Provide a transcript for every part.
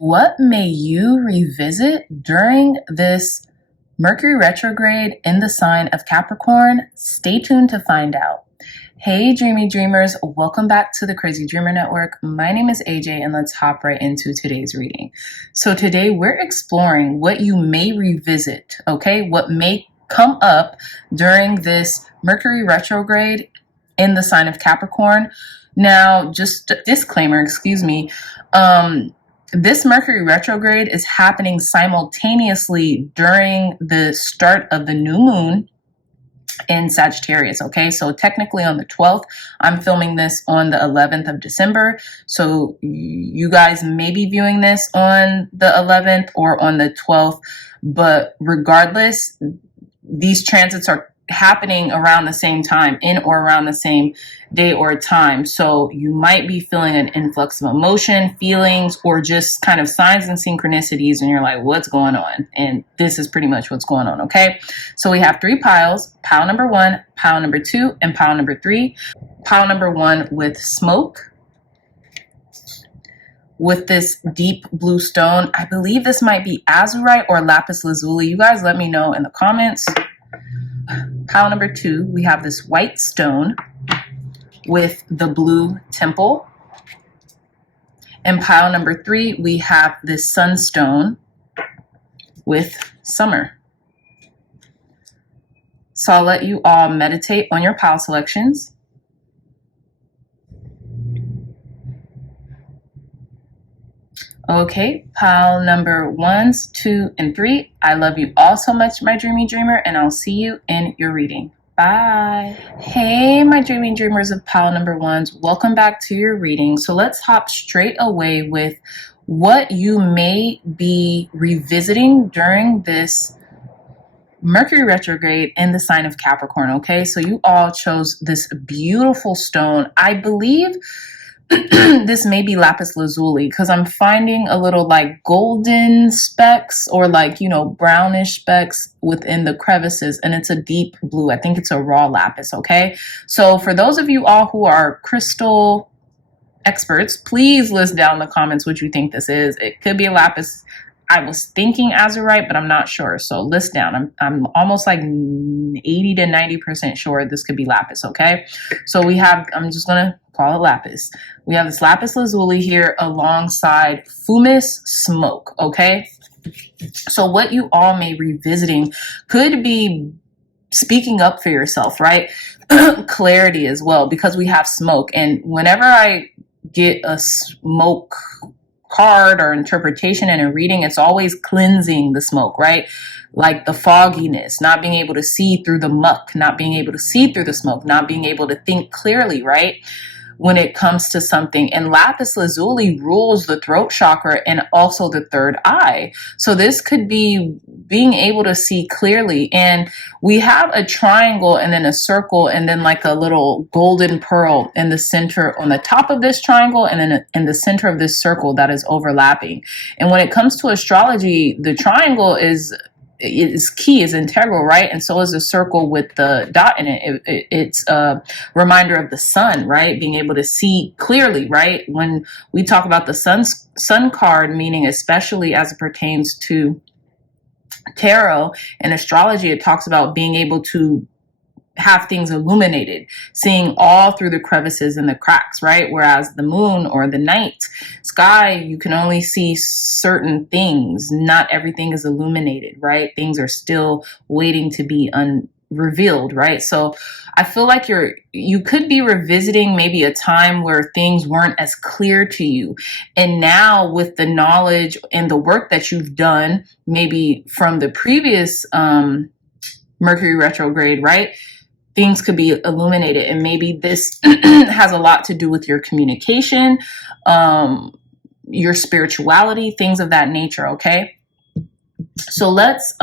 What may you revisit during this Mercury retrograde in the sign of Capricorn? Stay tuned to find out. Hey, dreamy dreamers, welcome back to the Crazy Dreamer Network. My name is AJ, and let's hop right into today's reading. So today we're exploring what you may revisit, okay? What may come up during this Mercury retrograde in the sign of Capricorn. Now, just a disclaimer, this Mercury retrograde is happening simultaneously during the start of the new moon in Sagittarius, okay? So technically on the 12th, I'm filming this on the 11th of December. So you guys may be viewing this on the 11th or on the 12th, but regardless, these transits are happening around the same time, in or around the same day or time. So you might be feeling an influx of emotion, feelings, or just kind of signs and synchronicities, and you're like, what's going on? And this is pretty much what's going on, okay? So we have three piles: pile number 1, pile number 2, and pile number 3. Pile number 1 with smoke, with this deep blue stone. I believe this might be azurite or lapis lazuli. You guys let me know in the comments. Pile number 2, we have this white stone with the blue temple. And pile number 3, we have this sunstone with summer. So I'll let you all meditate on your pile selections. Okay, pile number 1, 2, and 3. I love you all so much, my dreamy dreamer, and I'll see you in your reading. Bye. Hey, my dreamy dreamers of pile number 1s. Welcome back to your reading. So let's hop straight away with what you may be revisiting during this Mercury retrograde in the sign of Capricorn, okay? So you all chose this beautiful stone. I believe this may be lapis lazuli because I'm finding a little like golden specks or like, brownish specks within the crevices, and it's a deep blue. I think it's a raw lapis, okay? So for those of you all who are crystal experts, please list down in the comments what you think this is. It could be a lapis. I was thinking azurite, but I'm not sure. So list down. I'm almost like 80 to 90% sure this could be lapis, okay? So we have, I'm just going to call it lapis. We have this lapis lazuli here alongside fumous smoke, okay? So what you all may be revisiting could be speaking up for yourself, right? Clarity as well, because we have smoke. And whenever I get a smoke card or interpretation in a reading, it's always cleansing the smoke, right? Like the fogginess, not being able to see through the muck, not being able to see through the smoke, not being able to think clearly, right? When it comes to something. And lapis lazuli rules the throat chakra and also the third eye. So this could be being able to see clearly. And we have a triangle and then a circle and then like a little golden pearl in the center on the top of this triangle and then in the center of this circle that is overlapping. And when it comes to astrology, the triangle is key, is integral, right? And so is the circle with the dot in it. It's a reminder of the sun, right? Being able to see clearly, right? When we talk about the sun card, meaning especially as it pertains to tarot and astrology, it talks about being able to have things illuminated, seeing all through the crevices and the cracks, right? Whereas the moon or the night sky, you can only see certain things. Not everything is illuminated, right? Things are still waiting to be revealed, right? So I feel like you could be revisiting maybe a time where things weren't as clear to you. And now with the knowledge and the work that you've done, maybe from the previous Mercury retrograde, right? Things could be illuminated, and maybe this has a lot to do with your communication, your spirituality, things of that nature, okay? So let's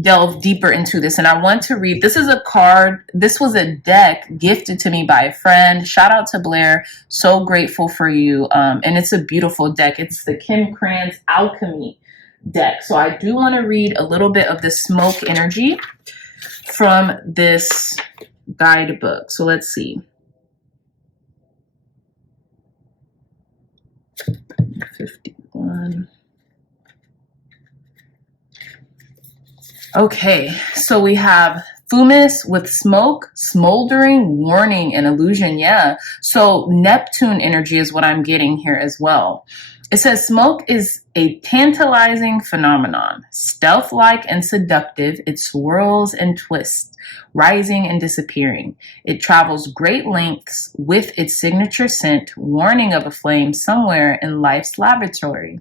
delve deeper into this, and I want to read, this is a card, this was a deck gifted to me by a friend. Shout out to Blair, so grateful for you, and it's a beautiful deck. It's the Kim Krans Alchemy deck. So I do want to read a little bit of the smoke energy from this guidebook. So let's see. 51. 1. Okay, so we have fumus with smoke, smoldering, warning, and illusion. Yeah, so Neptune energy is what I'm getting here as well. It says smoke is a tantalizing phenomenon, stealth-like and seductive. It swirls and twists, rising and disappearing. It travels great lengths with its signature scent, warning of a flame somewhere in life's laboratory.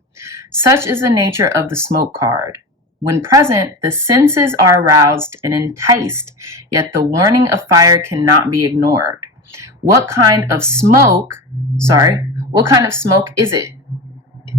Such is the nature of the smoke card. When present, the senses are aroused and enticed, yet the warning of fire cannot be ignored. What kind of smoke is it?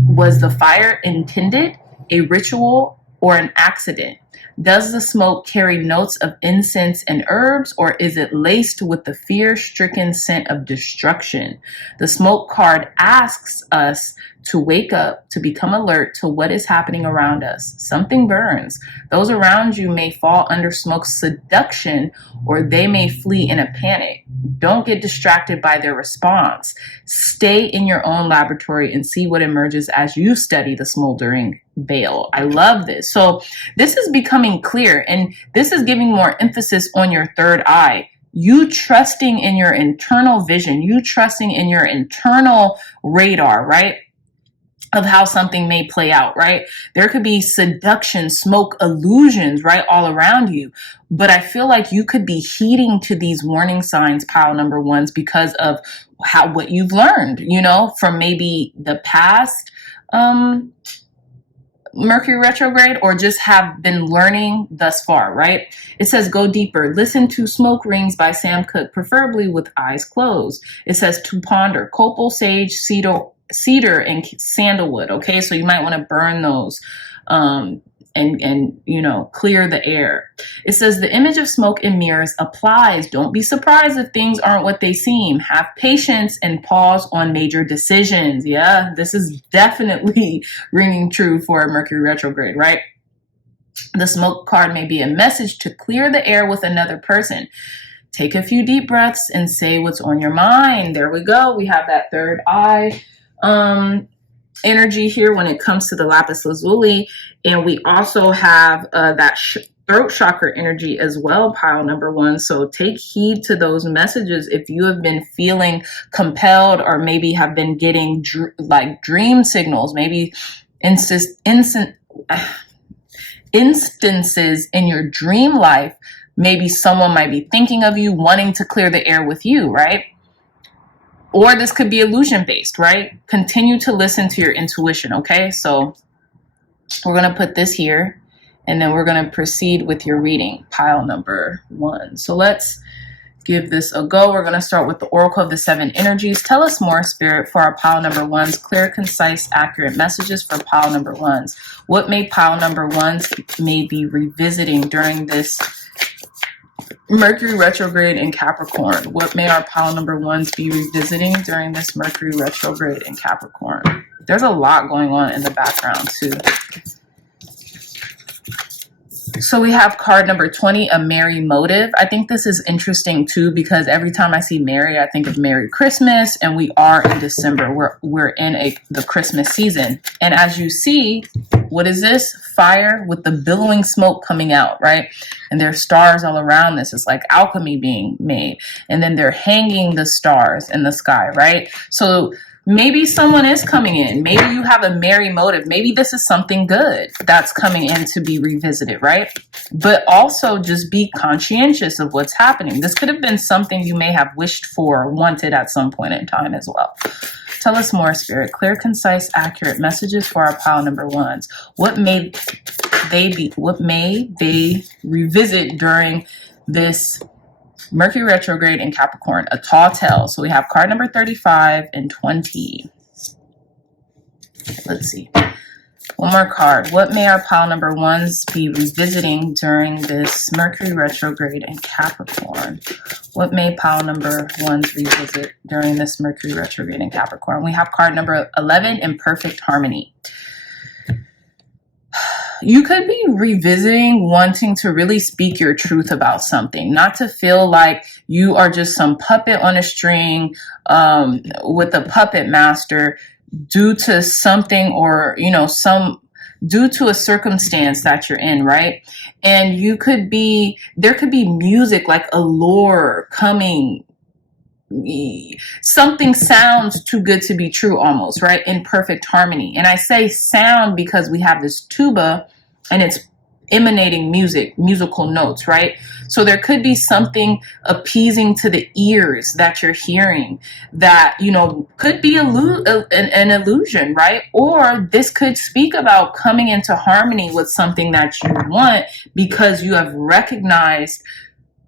Was the fire intended, a ritual, or an accident? Does the smoke carry notes of incense and herbs, or is it laced with the fear-stricken scent of destruction? The smoke card asks us to wake up, to become alert to what is happening around us. Something burns. Those around you may fall under smoke's seduction, or they may flee in a panic. Don't get distracted by their response. Stay in your own laboratory and see what emerges as you study the smoldering veil. I love this. So this is becoming clear, and this is giving more emphasis on your third eye. You trusting in your internal vision, you trusting in your internal radar, right? Of how something may play out, right? There could be seduction, smoke, illusions, right? All around you. But I feel like you could be heeding to these warning signs, pile number ones, because of what you've learned, from maybe the past, Mercury retrograde, or just have been learning thus far, right? It says go deeper. Listen to Smoke Rings by Sam Cooke, preferably with eyes closed. It says to ponder. Copal, sage, cedar, and sandalwood. Okay, so you might want to burn those and clear the air. It says the image of smoke in mirrors applies. Don't be surprised if things aren't what they seem. Have patience and pause on major decisions. Yeah, this is definitely ringing true for Mercury retrograde, right? The smoke card may be a message to clear the air with another person. Take a few deep breaths and say what's on your mind. There we go. We have that third eye energy here when it comes to the Lapis Lazuli. And we also have that throat chakra energy as well, pile number one. So take heed to those messages if you have been feeling compelled, or maybe have been getting dream signals, maybe instances in your dream life. Maybe someone might be thinking of you, wanting to clear the air with you, right? Or this could be illusion based, right? Continue to listen to your intuition, okay? So we're going to put this here, and then we're going to proceed with your reading, pile number one. So let's give this a go. We're going to start with the Oracle of the Seven Energies. Tell us more, Spirit, for our pile number ones. Clear, concise, accurate messages for pile number ones. What may pile number ones may be revisiting during this Mercury retrograde in Capricorn? What may our pile number ones be revisiting during this Mercury retrograde in Capricorn? There's a lot going on in the background too. So we have card number 20, a merry motive. I think this is interesting too, because every time I see merry, I think of Merry Christmas, and we are in December. We're in the Christmas season. And as you see, what is this? Fire with the billowing smoke coming out, right? And there's stars all around this. It's like alchemy being made. And then they're hanging the stars in the sky, right? So maybe someone is coming in. Maybe you have a merry motive. Maybe this is something good that's coming in to be revisited, right? But also just be conscientious of what's happening. This could have been something you may have wished for, wanted at some point in time as well. Tell us more, Spirit. Clear, concise, accurate messages for our pile number ones. What may they revisit during this Mercury retrograde in Capricorn? A tall tale. So we have card number 35 and 20. Let's see. One more card. What may our pile number ones be revisiting during this Mercury retrograde in Capricorn? What may pile number ones revisit during this Mercury retrograde in Capricorn? We have card number 11, in perfect harmony. You could be revisiting wanting to really speak your truth about something, not to feel like you are just some puppet on a string with a puppet master due to something, or, you know, due to a circumstance that you're in, right? And there could be music, like a lure coming. Something sounds too good to be true, almost, right? In perfect harmony. And I say sound because we have this tuba and it's emanating musical notes, right? So there could be something appeasing to the ears that you're hearing that, you know, could be an illusion, right? Or this could speak about coming into harmony with something that you want, because you have recognized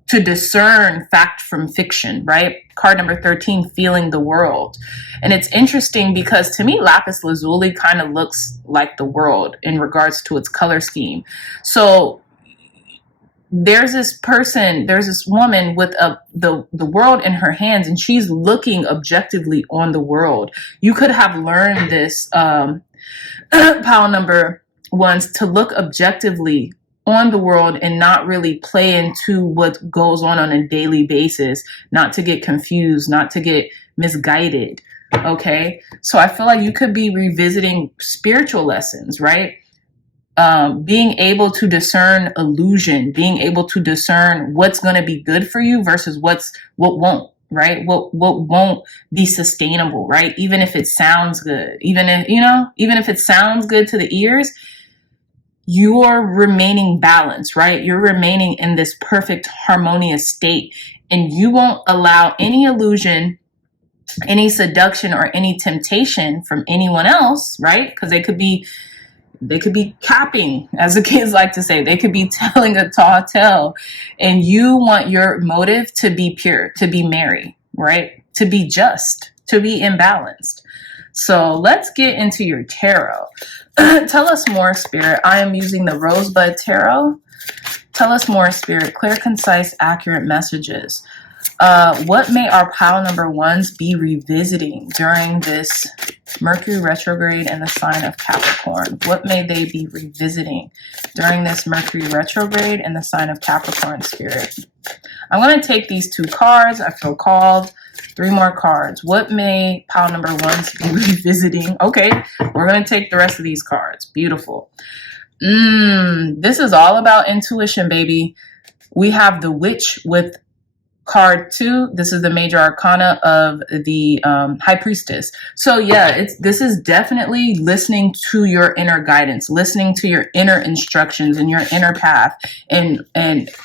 to discern fact from fiction, right? Card number 13, feeling the world. And it's interesting because to me, Lapis Lazuli kind of looks like the world in regards to its color scheme. So there's this woman with the world in her hands, and she's looking objectively on the world. You could have learned this, pile number ones, to look objectively on the world and not really play into what goes on a daily basis, not to get confused, not to get misguided. Okay. So I feel like you could be revisiting spiritual lessons, right? Being able to discern illusion, being able to discern what's going to be good for you versus what won't, right? What won't be sustainable, right? Even if it sounds good, even if it sounds good to the ears, you're remaining balanced, right? You're remaining in this perfect harmonious state, and you won't allow any illusion, any seduction, or any temptation from anyone else, right? Because they could be capping, as the kids like to say. They could be telling a tall tale, and you want your motive to be pure, to be merry, right? To be just, to be imbalanced. So let's get into your tarot. Tell us more, Spirit. I am using the Rosebud Tarot. Tell us more, Spirit. Clear, concise, accurate messages. What may our pile number ones be revisiting during this Mercury retrograde in the sign of Capricorn? What may they be revisiting during this Mercury retrograde in the sign of Capricorn, Spirit? I'm going to take these 2 cards. I feel called. 3 more cards. What may pile number ones be revisiting? Okay, we're going to take the rest of these cards. Beautiful. This is all about intuition, baby. We have the Witch with card 2. This is the major arcana of the High Priestess. So yeah, this is definitely listening to your inner guidance, listening to your inner instructions and your inner path, and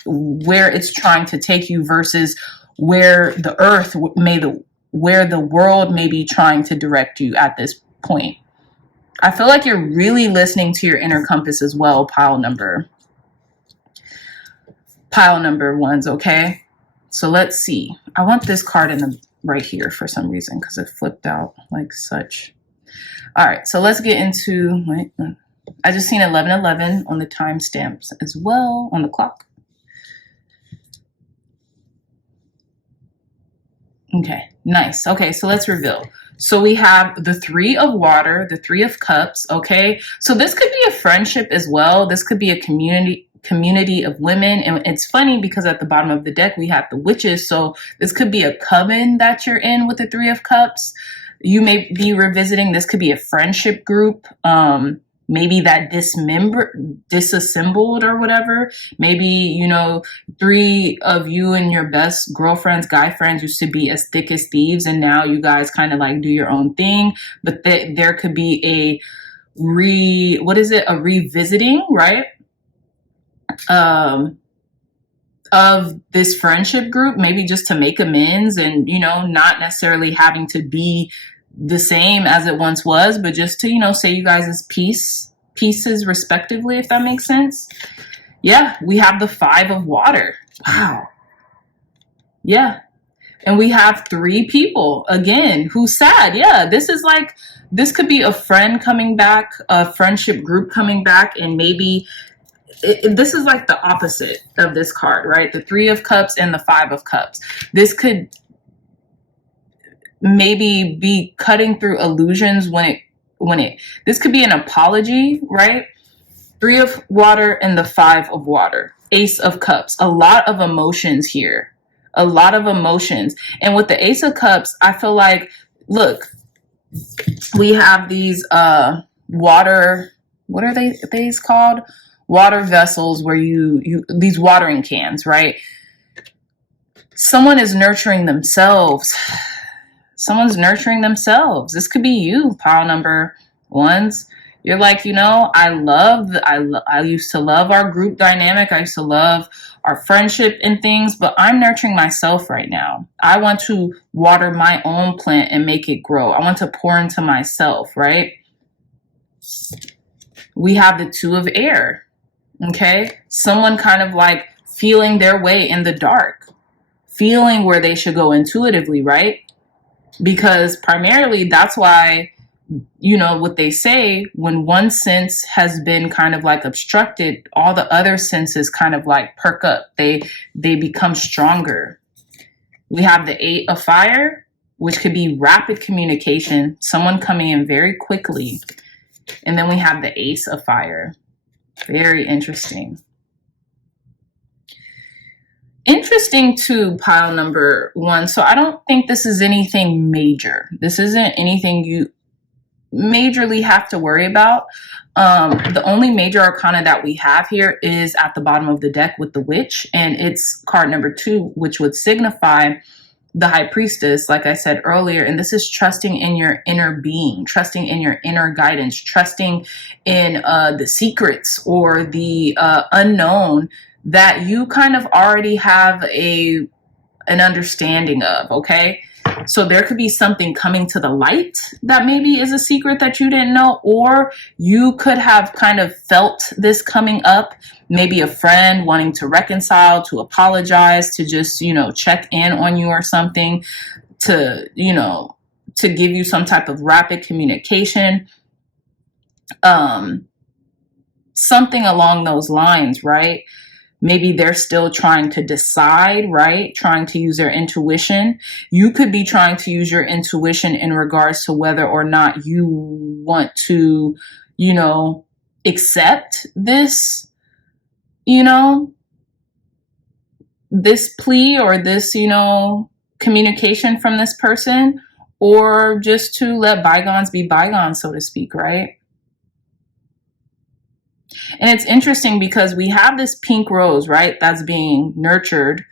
where it's trying to take you versus where the world may be trying to direct you at this point. I feel like you're really listening to your inner compass as well, pile number ones, okay? So let's see. I want this card in the right here for some reason because it flipped out like such. All right, so let's get into, I just seen 11:11 on the timestamps as well on the clock. Okay, nice. Okay, so let's reveal. So we have the 3 of water, the 3 of cups, okay? So this could be a friendship as well. This could be a community of women. And it's funny because at the bottom of the deck, we have the witches. So this could be a coven that you're in with the 3 of cups. You may be revisiting. This could be a friendship group. Maybe that disassembled or whatever. Maybe, 3 of you and your best girlfriends, guy friends used to be as thick as thieves. And now you guys kind of like do your own thing. But there could be a revisiting, right? Of this friendship group, maybe just to make amends and, not necessarily having to be the same as it once was, but just to, say you guys as pieces respectively, if that makes sense. Yeah, we have the 5 of water. Wow. Yeah. And we have 3 people again who's sad. Yeah, this could be a friend coming back, a friendship group coming back, and maybe this is like the opposite of this card, right? The 3 of cups and the 5 of cups. This could maybe be cutting through illusions this could be an apology, right? 3 of water and the 5 of water. Ace of cups. A lot of emotions here. A lot of emotions. And with the Ace of cups, I feel like, look, We have these water, what are these called? Water vessels, where these watering cans, right? Someone is nurturing themselves. Someone's nurturing themselves. This could be you, pile number ones. You're like, you know, I used to love our group dynamic. I used to love our friendship and things, but I'm nurturing myself right now. I want to water my own plant and make it grow. I want to pour into myself, right? We have the Two of Air, okay? Someone kind of like feeling their way in the dark, feeling where they should go intuitively, right? Because primarily that's why, you know, what they say, when one sense has been kind of like obstructed, all the other senses kind of like perk up. They become stronger. We have the Eight of Fire, which could be rapid communication, someone coming in very quickly. And then we have the Ace of Fire. Very interesting. Interesting too, pile number one. So I don't think this is anything major. This isn't anything you majorly have to worry about. The only major arcana that we have here is at the bottom of the deck with the Witch, and it's card number 2, which would signify the High Priestess, like I said earlier. And this is trusting in your inner being, trusting in your inner guidance, trusting in the secrets or the unknown that you kind of already have an understanding of, okay? So there could be something coming to the light that maybe is a secret that you didn't know, or you could have kind of felt this coming up. Maybe a friend wanting to reconcile, to apologize, to just, you know, check in on you or something, to, you know, to give you some type of rapid communication. Something along those lines, right? Maybe they're still trying to decide, right? Trying to use their intuition. You could be trying to use your intuition in regards to whether or not you want to, you know, accept this, you know, this plea or this, you know, communication from this person, or just to let bygones be bygones, so to speak, right? And it's interesting because we have this pink rose, right? That's being nurtured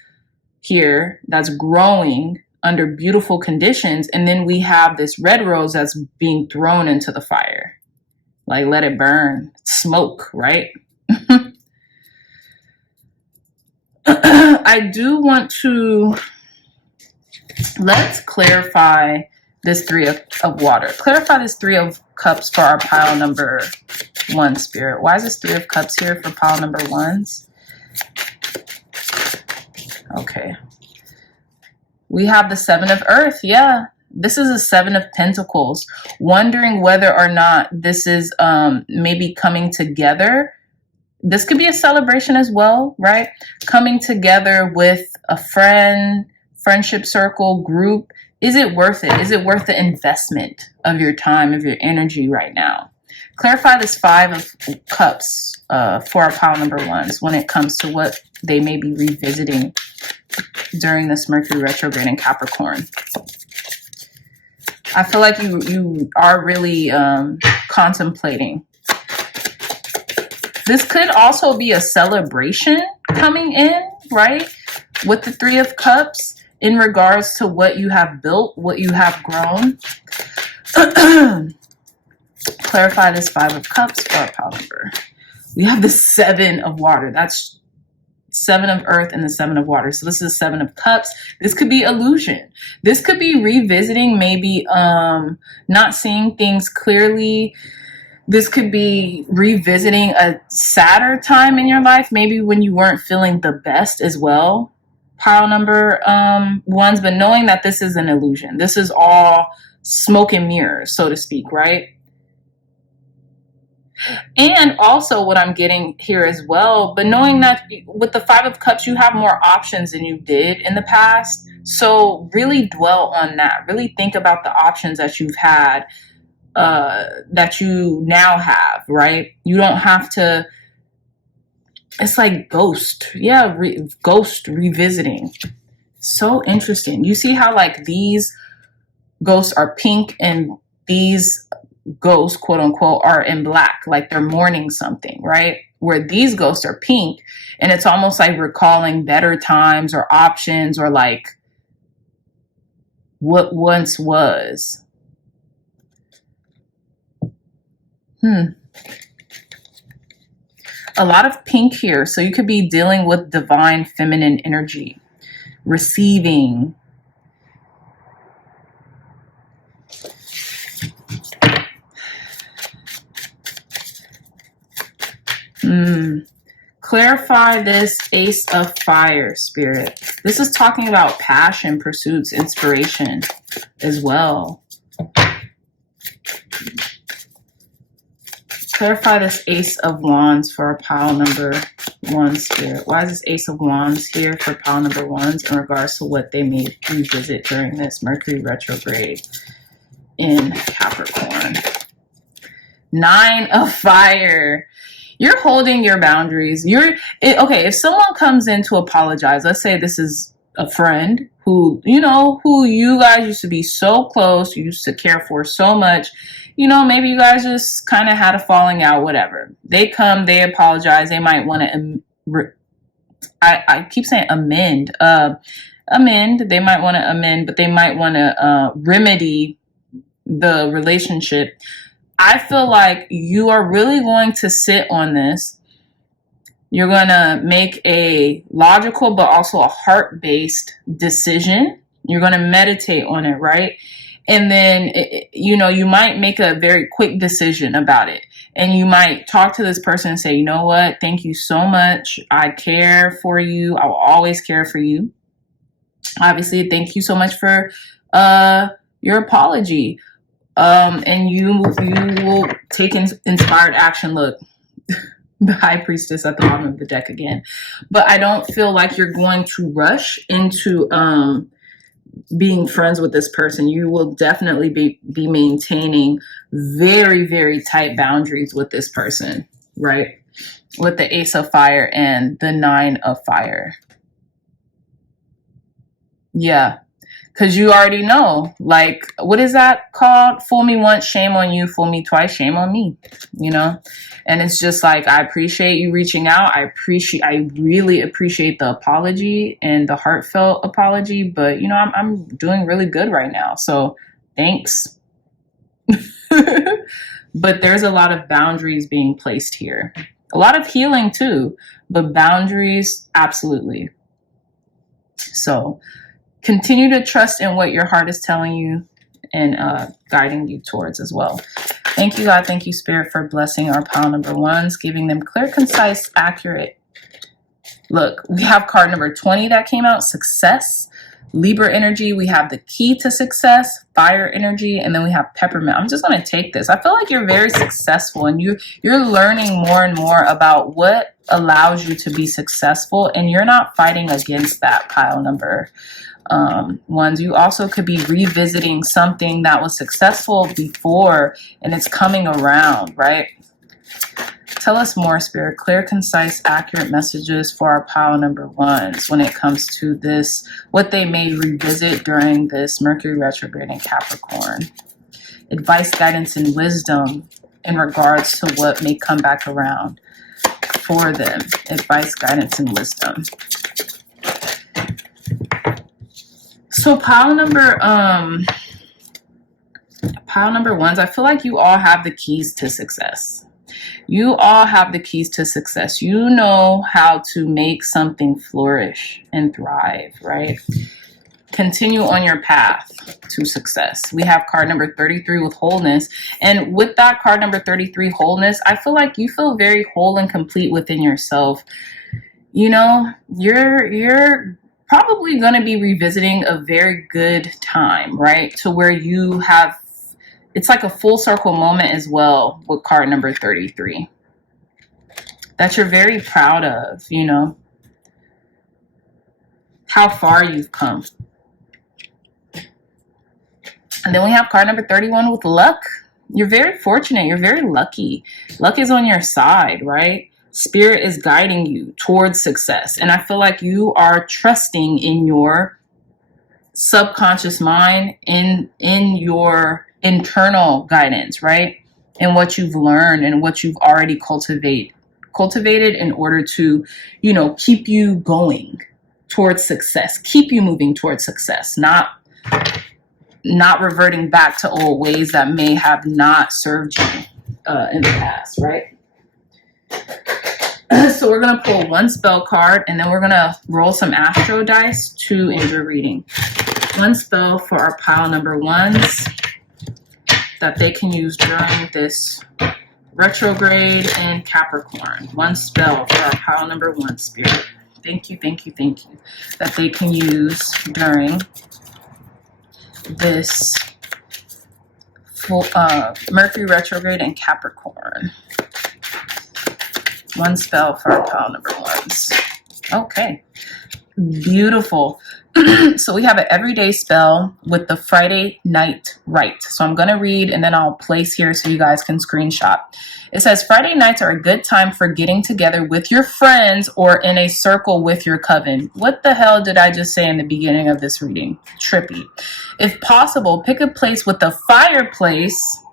here, that's growing under beautiful conditions. And then we have this red rose that's being thrown into the fire. Like, let it burn, smoke, right? I do want to, let's clarify this Three of Water. Clarify this Three of Cups for our pile number 1, Spirit. Why is this Three of Cups here for pile number 1s? Okay. We have the Seven of Earth. Yeah. This is a Seven of Pentacles. Wondering whether or not this is maybe coming together. This could be a celebration as well, right? Coming together with a friend, friendship circle, group. Is it worth it? Is it worth the investment of your time, of your energy right now? Clarify this Five of Cups for our pile number 1s when it comes to what they may be revisiting during this Mercury retrograde in Capricorn. I feel like you are really contemplating. This could also be a celebration coming in, right? With the Three of Cups in regards to what you have built, what you have grown. Clarify this Five of Cups for our pile number. We have the Seven of Water. That's Seven of Earth and the Seven of Water. So this is Seven of Cups. This could be illusion. This could be revisiting, maybe not seeing things clearly. This could be revisiting a sadder time in your life, maybe when you weren't feeling the best as well, pile number 1s, but knowing that this is an illusion. This is all smoke and mirrors, so to speak, right? And also what I'm getting here as well, but knowing that with the Five of Cups, you have more options than you did in the past. So really dwell on that. Really think about the options that you've had, that you now have, right? You don't have to, it's like ghost. Yeah, ghost revisiting. So interesting. You see how like these ghosts are pink and these ghosts, quote unquote, are in black, like they're mourning something, right? Where these ghosts are pink, and it's almost like recalling better times or options or like what once was. A lot of pink here. So you could be dealing with divine feminine energy, receiving. Clarify this Ace of Fire, Spirit. This is talking about passion, pursuits, inspiration as well. Clarify this Ace of Wands for pile number 1, Spirit. Why is this Ace of Wands here for pile number 1s in regards to what they may revisit during this Mercury retrograde in Capricorn? 9 of Fire. You're holding your boundaries. Okay, if someone comes in to apologize, let's say this is a friend who, who you guys used to be so close, you used to care for so much, maybe you guys just kind of had a falling out, whatever. They come, they apologize, they might want to, I keep saying amend, they might want to amend, but they might want to remedy the relationship. I feel like you are really going to sit on this. You're going to make a logical but also a heart-based decision. You're going to meditate on it, right? And then, you might make a very quick decision about it. And you might talk to this person and say, you know what? Thank you so much. I care for you. I will always care for you. Obviously, thank you so much for your apology. And you will take inspired action. Look, the High Priestess at the bottom of the deck again. But I don't feel like you're going to rush into being friends with this person. You will definitely be maintaining very, very tight boundaries with this person, right? With the Ace of Fire and the 9 of Fire. Yeah. Because you already know, like, what is that called? Fool me once, shame on you. Fool me twice, shame on me, And it's just like, I appreciate you reaching out. I really appreciate the apology and the heartfelt apology. But, I'm doing really good right now. So thanks. But there's a lot of boundaries being placed here. A lot of healing too, but boundaries, absolutely. So continue to trust in what your heart is telling you and guiding you towards as well. Thank you, God. Thank you, Spirit, for blessing our pile number 1s, giving them clear, concise, accurate. Look, we have card number 20 that came out, success. Libra energy, we have the key to success, fire energy, and then we have peppermint. I'm just going to take this. I feel like you're very successful, and you're learning more and more about what allows you to be successful, and you're not fighting against that, pile number 1s. You also could be revisiting something that was successful before and it's coming around, right? Tell us more, Spirit. Clear, concise, accurate messages for our pile number 1s when it comes to this, what they may revisit during this Mercury retrograde in Capricorn. Advice, guidance, and wisdom in regards to what may come back around for them. Advice, guidance, and wisdom. So pile number 1s, I feel like you all have the keys to success. You all have the keys to success. You know how to make something flourish and thrive, right? Continue on your path to success. We have card number 33 with wholeness. And with that card number 33, wholeness, I feel like you feel very whole and complete within yourself. You're probably going to be revisiting a very good time, right? To where you have, it's like a full circle moment as well with card number 33 that you're very proud of, how far you've come. And then we have card number 31 with luck. You're very fortunate. You're very lucky. Luck is on your side, right? Spirit is guiding you towards success. And I feel like you are trusting in your subconscious mind, in your internal guidance, right? And what you've learned and what you've already cultivated in order to, you know, keep you going towards success, keep you moving towards success, not reverting back to old ways that may have not served you in the past, right? So we're going to pull one spell card, and then we're going to roll some astro dice to end your reading. One spell for our pile number ones that they can use during this retrograde in Capricorn. One spell for our pile number one, Spirit. Thank you, thank you, thank you. That they can use during this Mercury retrograde in Capricorn. One spell for our pile number ones. Okay, beautiful. So we have an everyday spell with the Friday night rite. So I'm going to read and then I'll place here so you guys can screenshot. It says Friday nights are a good time for getting together with your friends or in a circle with your coven. What the hell did I just say in the beginning of this reading? Trippy. If possible, pick a place with a fireplace.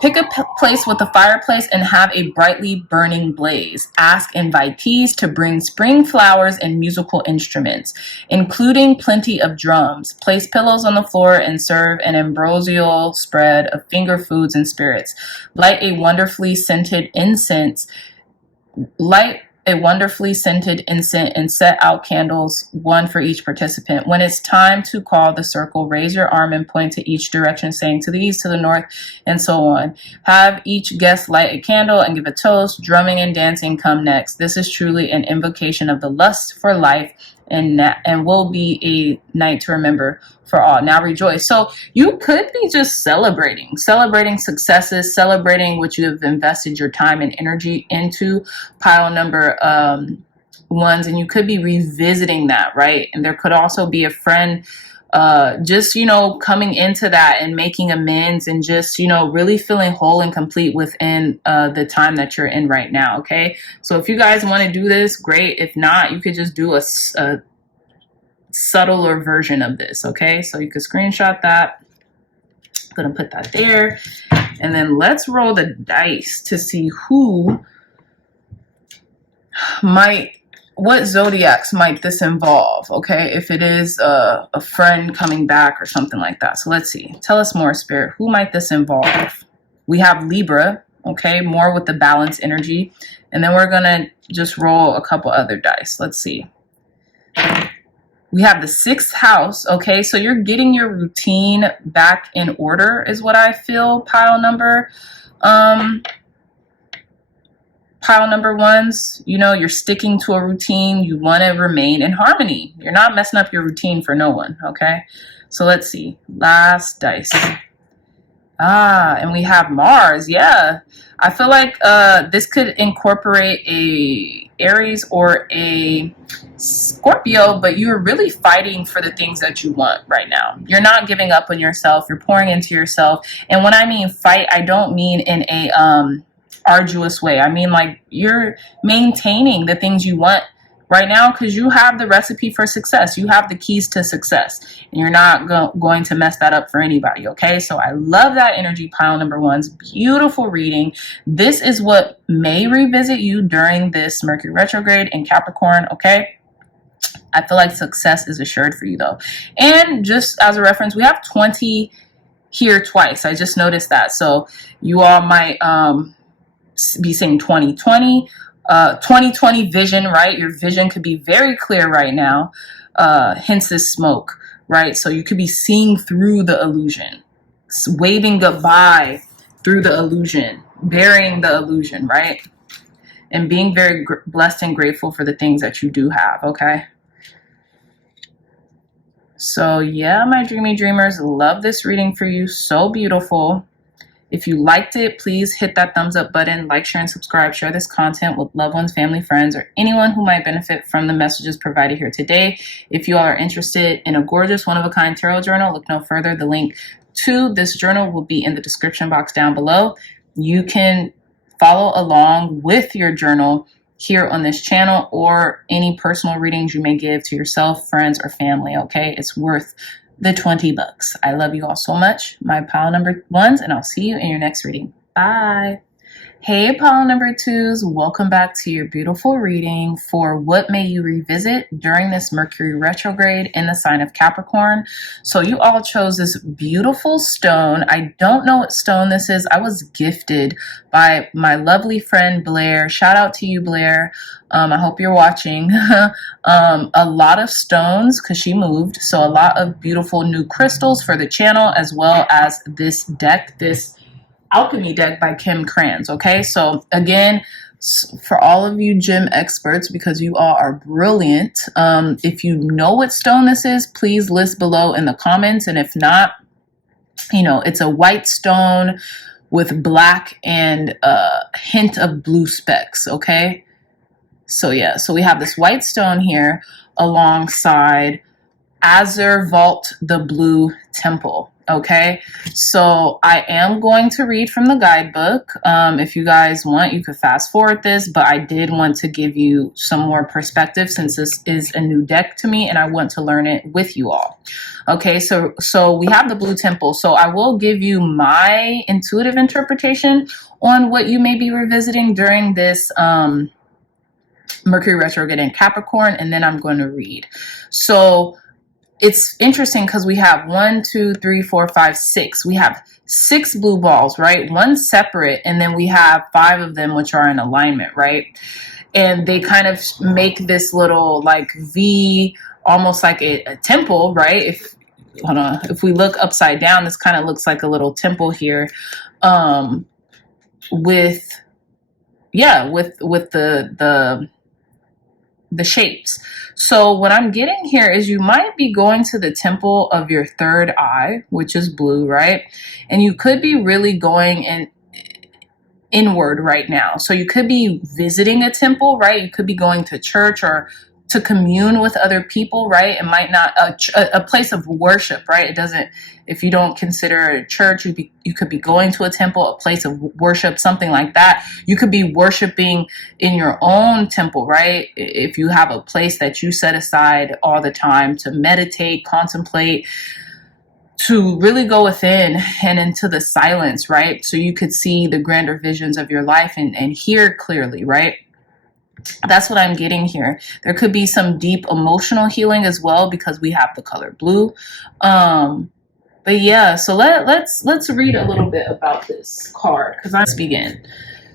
Pick a place with a fireplace and have a brightly burning blaze. Ask invitees to bring spring flowers and musical instruments, including plenty of drums. Place pillows on the floor and serve an ambrosial spread of finger foods and spirits. Light a wonderfully scented incense and set out candles, one for each participant. When it's time to call the circle, raise your arm and point to each direction, saying to the east, to the north, and so on. Have each guest light a candle and give a toast. Drumming and dancing come next. This is truly an invocation of the lust for life and will be a night to remember for all. Now rejoice. So you could be just celebrating successes, celebrating what you have invested your time and energy into, pile number ones, and you could be revisiting that, right? And there could also be a friend just, you know, coming into that and making amends and just, you know, really feeling whole and complete within the time that you're in right now. Okay. So if you guys want to do this, great. If not, you could just do a subtler version of this. Okay. So you could screenshot that. I'm going to put that there, and then let's roll the dice to see what zodiacs might this involve, okay? If it is a friend coming back or something like that. So let's see. Tell us more, Spirit. Who might this involve? We have Libra, okay? More with the balance energy. And then we're going to just roll a couple other dice. Let's see. We have the 6th house, okay? So you're getting your routine back in order is what I feel, pile number ones. You know, you're sticking to a routine. You want to remain in harmony. You're not messing up your routine for no one, okay? So let's see. Last dice. And we have Mars. Yeah. I feel like this could incorporate a Aries or a Scorpio, but you're really fighting for the things that you want right now. You're not giving up on yourself. You're pouring into yourself. And when I mean fight, I don't mean in a arduous way. I mean, like, you're maintaining the things you want right now because you have the recipe for success. You have the keys to success, and you're not going to mess that up for anybody. Okay. So I love that energy, pile number ones. Beautiful reading. This is what may revisit you during this Mercury retrograde in Capricorn. Okay. I feel like success is assured for you though. And just as a reference, we have 20 here twice. I just noticed that. So you all might, be saying 2020 vision, right? Your vision could be very clear right now, hence this smoke, right? So you could be seeing through the illusion, waving goodbye through the illusion, burying the illusion, right? And being very blessed and grateful for the things that you do have. Okay. So yeah, my dreamy dreamers, love this reading for you. So beautiful. If you liked it, please hit that thumbs up button, like, share, and subscribe. Share this content with loved ones, family, friends, or anyone who might benefit from the messages provided here today. If you all are interested in a gorgeous one-of-a-kind tarot journal, look no further. The link to this journal will be in the description box down below. You can follow along with your journal here on this channel, or any personal readings you may give to yourself, friends, or family, okay? It's worth the 20 bucks. I love you all so much, my pile number ones, and I'll see you in your next reading. Bye. Hey, pile number twos, welcome back to your beautiful reading for what may you revisit during this Mercury retrograde in the sign of Capricorn. So you all chose this beautiful stone. I don't know what stone this is. I was gifted by my lovely friend Blair. Shout out to you, Blair. I hope you're watching. A lot of stones because she moved. So a lot of beautiful new crystals for the channel, as well as this deck, this alchemy deck by Kim Kranz. Okay, so again, for all of you gem experts, because you all are brilliant, if you know what stone this is, please list below in the comments. And if not, you know, it's a white stone with black and a hint of blue specks. Okay, so yeah, so we have this white stone here alongside Azure Vault, the Blue Temple. Okay, so I am going to read from the guidebook. If you guys want, you could fast forward this, but I did want to give you some more perspective since this is a new deck to me and I want to learn it with you all. Okay, so we have the Blue Temple. So I will give you my intuitive interpretation on what you may be revisiting during this Mercury retrograde in Capricorn, and then I'm going to read. So it's interesting because we have 1, 2, 3, 4, 5, 6. We have 6 blue balls, right? One separate, and then we have 5 of them which are in alignment, right? And they kind of make this little like V, almost like a temple, right? If we look upside down, this kind of looks like a little temple here, with the shapes. So what I'm getting here is you might be going to the temple of your third eye, which is blue, right? And you could be really going inward right now. So you could be visiting a temple, right? You could be going to church or to commune with other people, right? It might not a place of worship, right? It doesn't, if you don't consider a church, you could be going to a temple, a place of worship, something like that. You could be worshiping in your own temple, right? If you have a place that you set aside all the time to meditate, contemplate, to really go within and into the silence, right? So you could see the grander visions of your life and hear clearly, right? That's what I'm getting here. There could be some deep emotional healing as well because we have the color blue. But yeah, so let's read a little bit about this card because let's begin.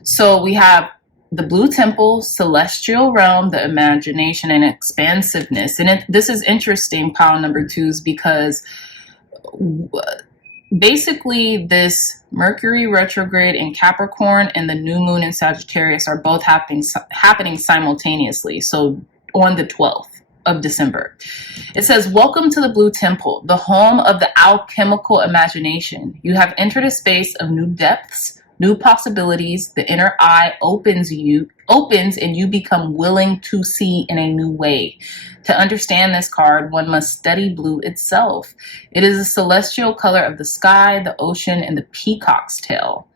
So we have the Blue Temple, celestial realm, the imagination, and expansiveness. And this is interesting, pile number twos, because basically this Mercury retrograde in Capricorn and the new moon in Sagittarius are both happening simultaneously. So on the 12th of December, it says, welcome to the Blue Temple, the home of the alchemical imagination. You have entered a space of new depths, new possibilities. The inner eye opens and you become willing to see in a new way. To understand this card, one must study blue itself. It is a celestial color of the sky, the ocean, and the peacock's tail.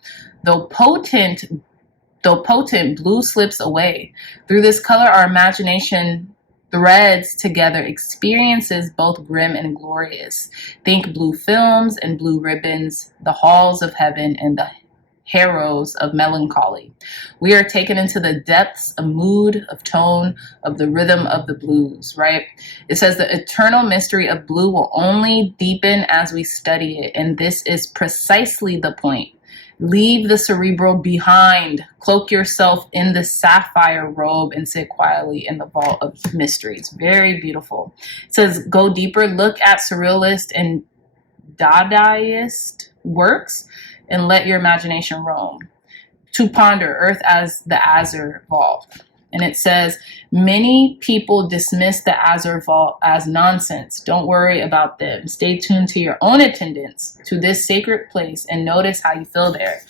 Though potent, blue slips away. Through this color, our imagination threads together experiences both grim and glorious. Think blue films and blue ribbons, the halls of heaven and the harrows of melancholy. We are taken into the depths of mood, of tone, of the rhythm of the blues, right? It says the eternal mystery of blue will only deepen as we study it. And this is precisely the point. Leave the cerebral behind. Cloak yourself in the sapphire robe and sit quietly in the vault of mysteries. Very beautiful. It says, go deeper. Look at surrealist and Dadaist works and let your imagination roam. To ponder Earth as the Azure Vault. And it says, many people dismiss the Azure Vault as nonsense. Don't worry about them. Stay tuned to your own attendance to this sacred place and notice how you feel there.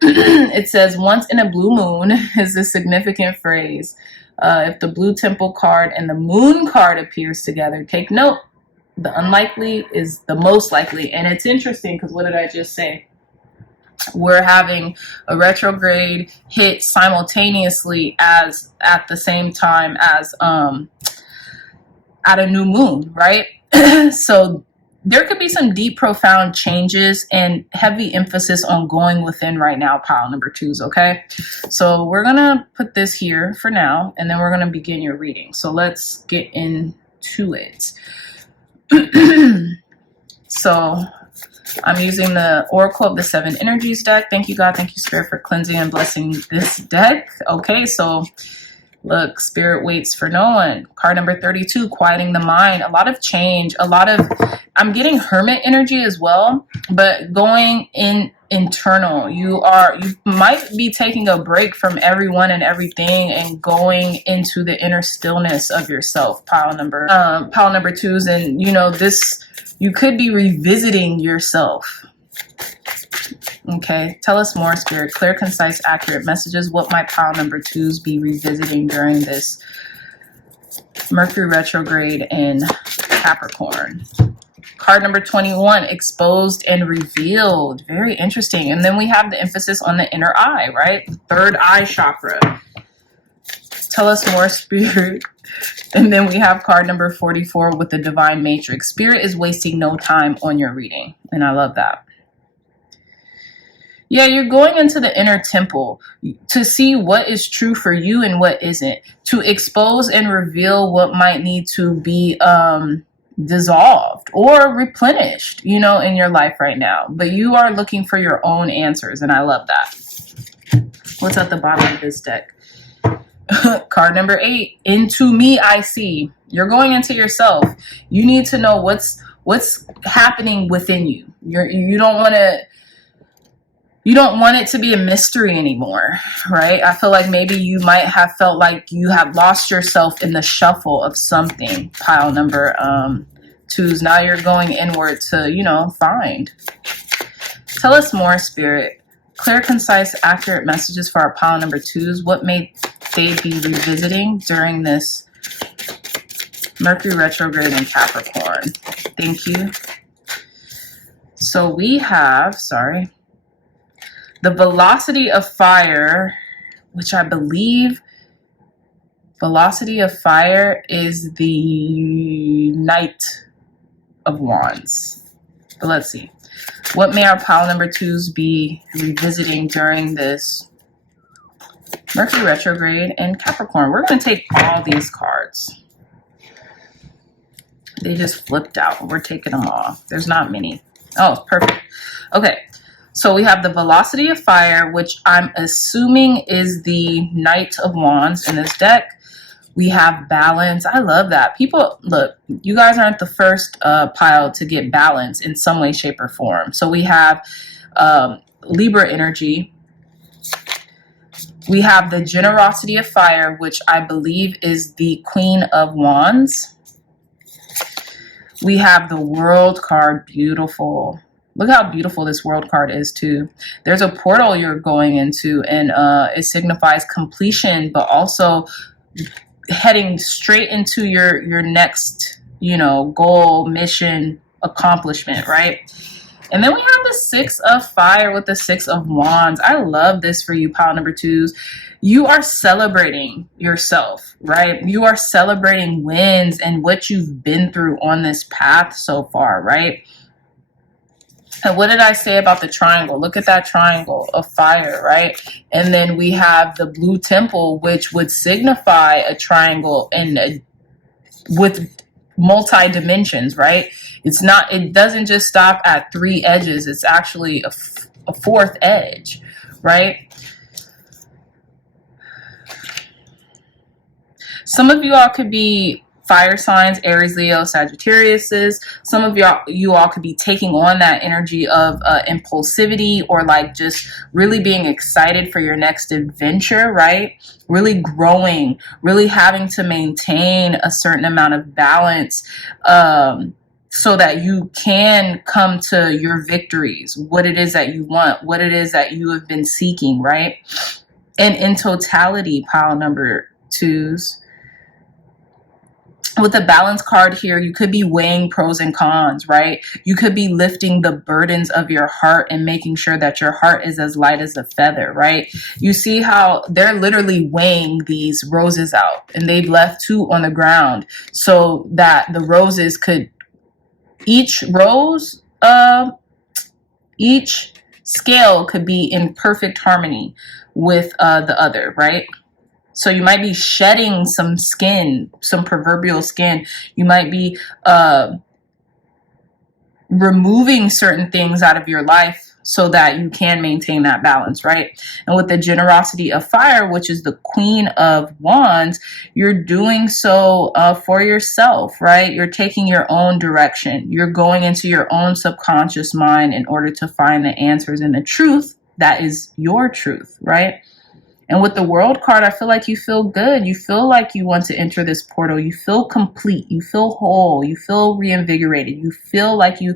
It says, once in a blue moon is a significant phrase. If the Blue Temple card and the Moon card appears together, take note. The unlikely is the most likely. And it's interesting because what did I just say? we're having a retrograde hit simultaneously as at the same time as at a new moon, right? So there could be some deep, profound changes and heavy emphasis on going within right now, pile number 2s, okay? So we're gonna put this here for now, and then we're gonna begin your reading. So let's get into it. So I'm using the Oracle of the Seven Energies deck. Thank you, God. Thank you, Spirit, for cleansing and blessing this deck. Okay, so look, Spirit waits for no one. Card number 32, quieting the mind. A lot of change, a lot of, I'm getting hermit energy as well, but going in internal. You might be taking a break from everyone and everything and going into the inner stillness of yourself, pile number 2s. And you know, this, you could be revisiting yourself. Okay, tell us more, Spirit. Clear, concise, accurate messages. What might pile number 2s be revisiting during this Mercury retrograde in Capricorn? Card number 21, exposed and revealed. Very interesting. And then we have the emphasis on the inner eye, right? The third eye chakra. Tell us more, Spirit. And then we have card number 44 with the divine matrix. Spirit is wasting no time on your reading. And I love that. Yeah, you're going into the inner temple to see what is true for you and what isn't, to expose and reveal what might need to be dissolved or replenished, you know, in your life right now. But you are looking for your own answers, and I love that. What's at the bottom of this deck? Card number 8, into me I see. You're going into yourself. You need to know what's happening within you. You don't want it to be a mystery anymore, right? I feel like maybe you might have felt like you have lost yourself in the shuffle of something, pile number 2s. Now you're going inward to, you know, find. Tell us more, Spirit. Clear, concise, accurate messages for our pile number 2s. What may they be revisiting during this Mercury retrograde in Capricorn? Thank you. So we have, the velocity of fire, which I believe velocity of fire is the Knight of Wands. But let's see. What may our pile number 2s be revisiting during this Mercury retrograde in Capricorn? We're going to take all these cards. They just flipped out. We're taking them all. There's not many. Oh, perfect. Okay. So we have the velocity of fire, which I'm assuming is the Knight of Wands in this deck. We have balance. I love that. People, look, you guys aren't the first pile to get balance in some way, shape, or form. So we have Libra energy. We have the generosity of fire, which I believe is the Queen of Wands. We have the World card. Beautiful. Look how beautiful this World card is too. There's a portal you're going into, and it signifies completion, but also heading straight into your next, you know, goal, mission, accomplishment, right? And then we have the 6 of fire with the 6 of wands. I love this for you, pile number 2s. You are celebrating yourself, right? You are celebrating wins and what you've been through on this path so far, right? And what did I say about the triangle? Look at that triangle of fire, right? And then we have the blue temple, which would signify a triangle and with multi-dimensions, right? It's not, it doesn't just stop at 3 edges. It's actually a 4th edge, right? Some of you all could be fire signs, Aries, Leo, Sagittarius. Some of you all could be taking on that energy of impulsivity, or like just really being excited for your next adventure, right? Really growing, really having to maintain a certain amount of balance so that you can come to your victories, what it is that you want, what it is that you have been seeking, right? And in totality, pile number 2s, With the balance card here, you could be weighing pros and cons, right? You could be lifting the burdens of your heart and making sure that your heart is as light as a feather, right? You see how they're literally weighing these roses out, and they've left 2 on the ground so that the roses could, each rose, each scale could be in perfect harmony with the other, right? So you might be shedding some skin, some proverbial skin. You might be removing certain things out of your life so that you can maintain that balance, right? And with the generosity of fire, which is the Queen of Wands, you're doing so for yourself, right? You're taking your own direction. You're going into your own subconscious mind in order to find the answers and the truth that is your truth, right? And with the World card, I feel like you feel good. You feel like you want to enter this portal. You feel complete. You feel whole. You feel reinvigorated. You feel like you,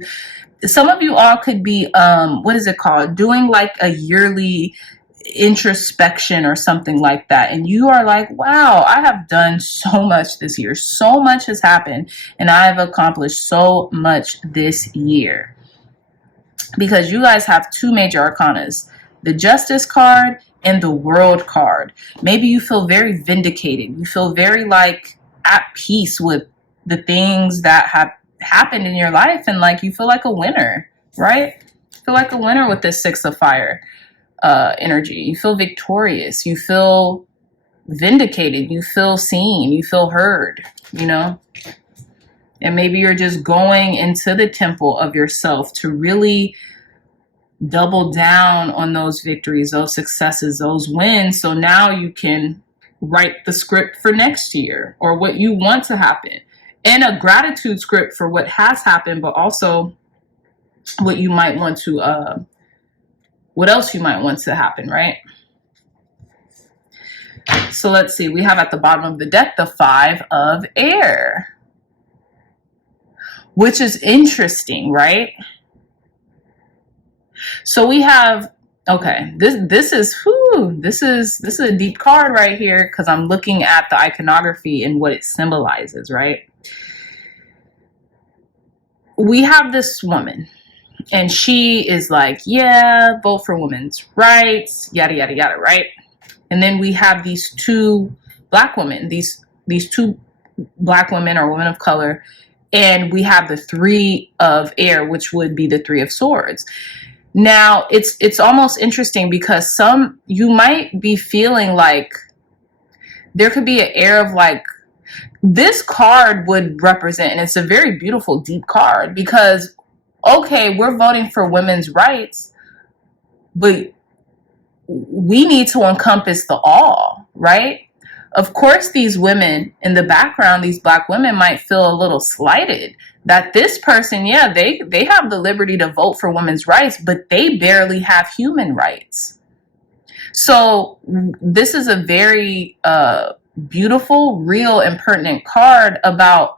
some of you all could be, what is it called? Doing like a yearly introspection or something like that. And you are like, wow, I have done so much this year. So much has happened. And I have accomplished so much this year. Because you guys have 2 major arcanas, the Justice card and the World card. Maybe you feel very vindicated. You feel very like at peace with the things that have happened in your life, and like you feel like a winner, right? You feel like a winner with this 6 of fire energy. You feel victorious. You feel vindicated. You feel seen. You feel heard, you know? And maybe you're just going into the temple of yourself to really double down on those victories, those successes, those wins. So now you can write the script for next year or what you want to happen, and a gratitude script for what has happened, but also what you might want to, what else you might want to happen, right? So let's see, we have at the bottom of the deck, the 5 of air, which is interesting, right? So we have, okay, this is a deep card right here, because I'm looking at the iconography and what it symbolizes, right? We have this woman, and she is like, yeah, vote for women's rights, yada yada yada, right? And then we have these 2 black women, these 2 black women or women of color, and we have the 3 of air, which would be the 3 of swords. Now, it's almost interesting because you might be feeling like there could be an air of like, this card would represent, and it's a very beautiful, deep card, because, okay, we're voting for women's rights, but we need to encompass the all, right? Of course, these women in the background, these black women might feel a little slighted that this person, yeah, they have the liberty to vote for women's rights, but they barely have human rights. So this is a very beautiful, real, and pertinent card about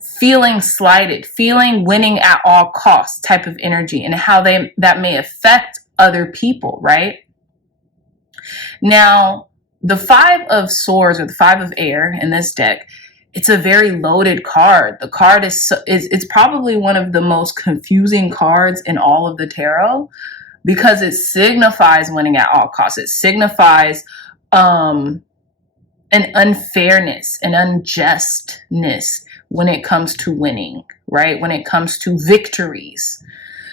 feeling slighted, feeling winning at all costs type of energy, and how that may affect other people, right? Now, the 5 of swords, or the 5 of air in this deck, it's a very loaded card. The card it's probably one of the most confusing cards in all of the tarot, because it signifies winning at all costs. It signifies an unfairness, an unjustness when it comes to winning, right? When it comes to victories.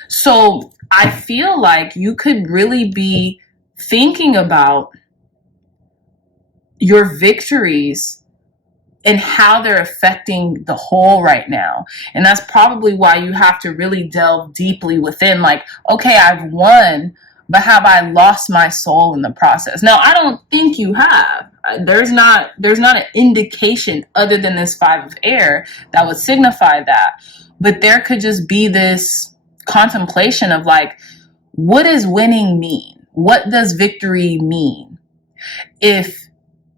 So I feel like you could really be thinking about your victories and how they're affecting the whole right now. And that's probably why you have to really delve deeply within, like, okay, I've won, but have I lost my soul in the process? Now, I don't think you have. There's not an indication other than this 5 of air that would signify that. But there could just be this contemplation of like, what does winning mean? What does victory mean? If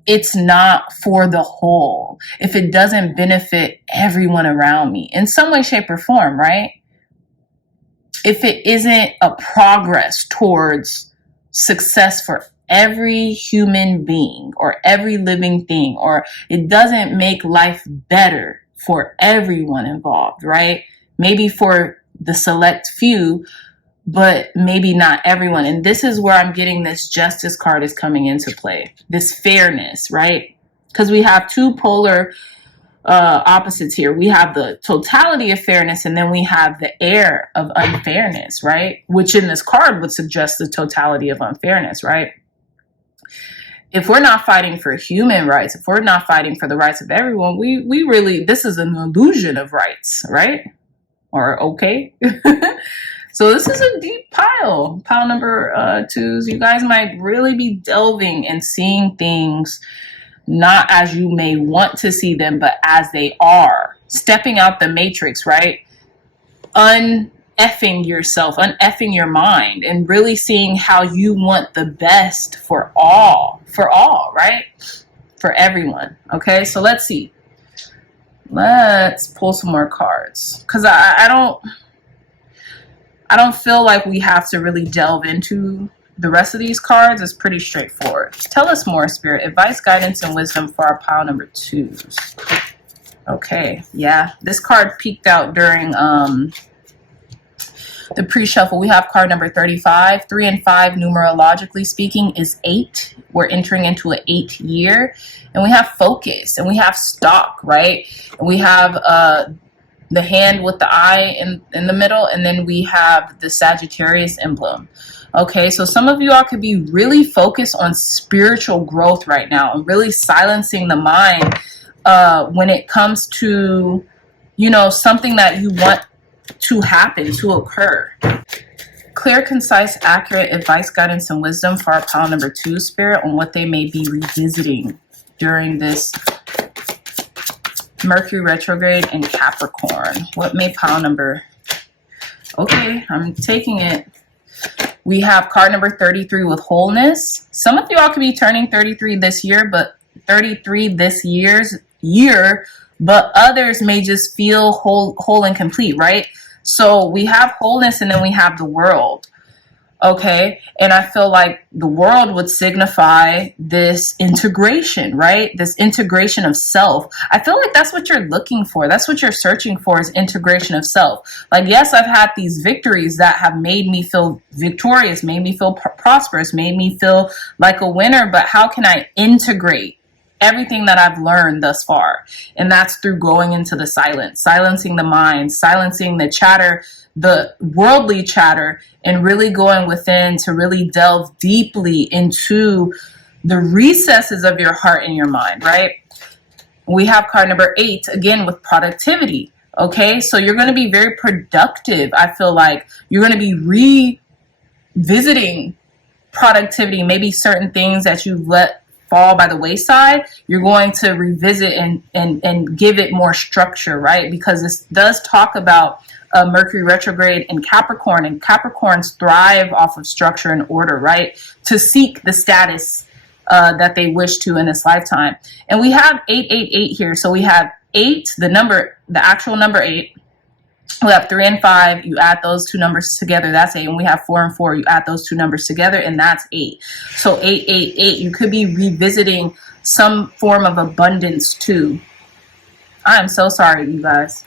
it's not for the whole, if it doesn't benefit everyone around me in some way, shape, or form, right? If it isn't a progress towards success for every human being or every living thing, or it doesn't make life better for everyone involved, right? Maybe for the select few, but maybe not everyone. And this is where I'm getting this justice card is coming into play, this fairness, right? Because we have two polar opposites here. We have the totality of fairness, and then we have the air of unfairness, right? Which in this card would suggest the totality of unfairness, right? If we're not fighting for human rights, if we're not fighting for the rights of everyone, we really, this is an illusion of rights, right? Or okay. So this is a deep pile number 2s. You guys might really be delving and seeing things not as you may want to see them, but as they are. Stepping out the matrix, right? Uneffing yourself, uneffing your mind, and really seeing how you want the best for all, right? For everyone. Okay, so let's see. Let's pull some more cards. Because I don't feel like we have to really delve into the rest of these cards. Is pretty straightforward. Tell us more, Spirit. Advice, guidance, and wisdom for our pile number 2s. Okay, yeah. This card peeked out during the pre-shuffle. We have card number 35. 3 and 5, numerologically speaking, is 8. We're entering into an 8th year. And we have focus. And we have stock, right? And we have the hand with the eye in the middle. And then we have the Sagittarius emblem. Okay, so some of you all could be really focused on spiritual growth right now and really silencing the mind when it comes to, you know, something that you want to happen, to occur. Clear, concise, accurate advice, guidance, and wisdom for our pile number 2, Spirit, on what they may be revisiting during this Mercury retrograde in Capricorn. What may pile number... Okay, I'm taking it. We have card number 33 with wholeness. Some of you all could be turning 33 this year, but 33 this year, but others may just feel whole and complete, right? So we have wholeness, and then we have the world. Okay, and I feel like the world would signify this integration, right? This integration of self. I feel like that's what you're looking for. That's what you're searching for, is integration of self. Like, yes, I've had these victories that have made me feel victorious, made me feel prosperous, made me feel like a winner, but how can I integrate everything that I've learned thus far? And that's through going into the silence, silencing the mind, silencing the chatter, the worldly chatter, and really going within to really delve deeply into the recesses of your heart and your mind, right? We have card number 8, again, with productivity. Okay, so you're going to be very productive. I feel like you're going to be revisiting productivity, maybe certain things that you've let fall by the wayside. You're going to revisit and give it more structure, right? Because this does talk about Mercury retrograde in Capricorn, and Capricorns thrive off of structure and order, right? To seek the status that they wish to in this lifetime. And we have 888 here. So we have 8, the actual number 8. We have 3 and 5. You add those two numbers together, that's 8. And we have 4 and 4. You add those two numbers together, and that's 8. So 888. You could be revisiting some form of abundance too. I am so sorry, you guys.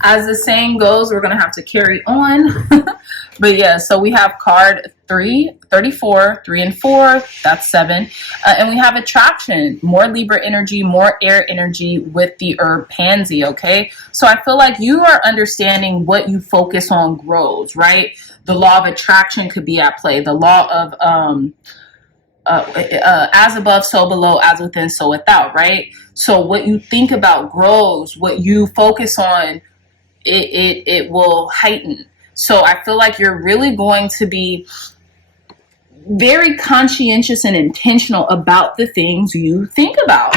As the saying goes, we're going to have to carry on. But yeah, so we have card 34, 3 and 4, that's 7. And we have attraction, more Libra energy, more air energy with the herb pansy, okay? So I feel like you are understanding what you focus on grows, right? The law of attraction could be at play. The law of as above, so below, as within, so without, right? So what you think about grows, what you focus on, it will heighten. So I feel like you're really going to be very conscientious and intentional about the things you think about,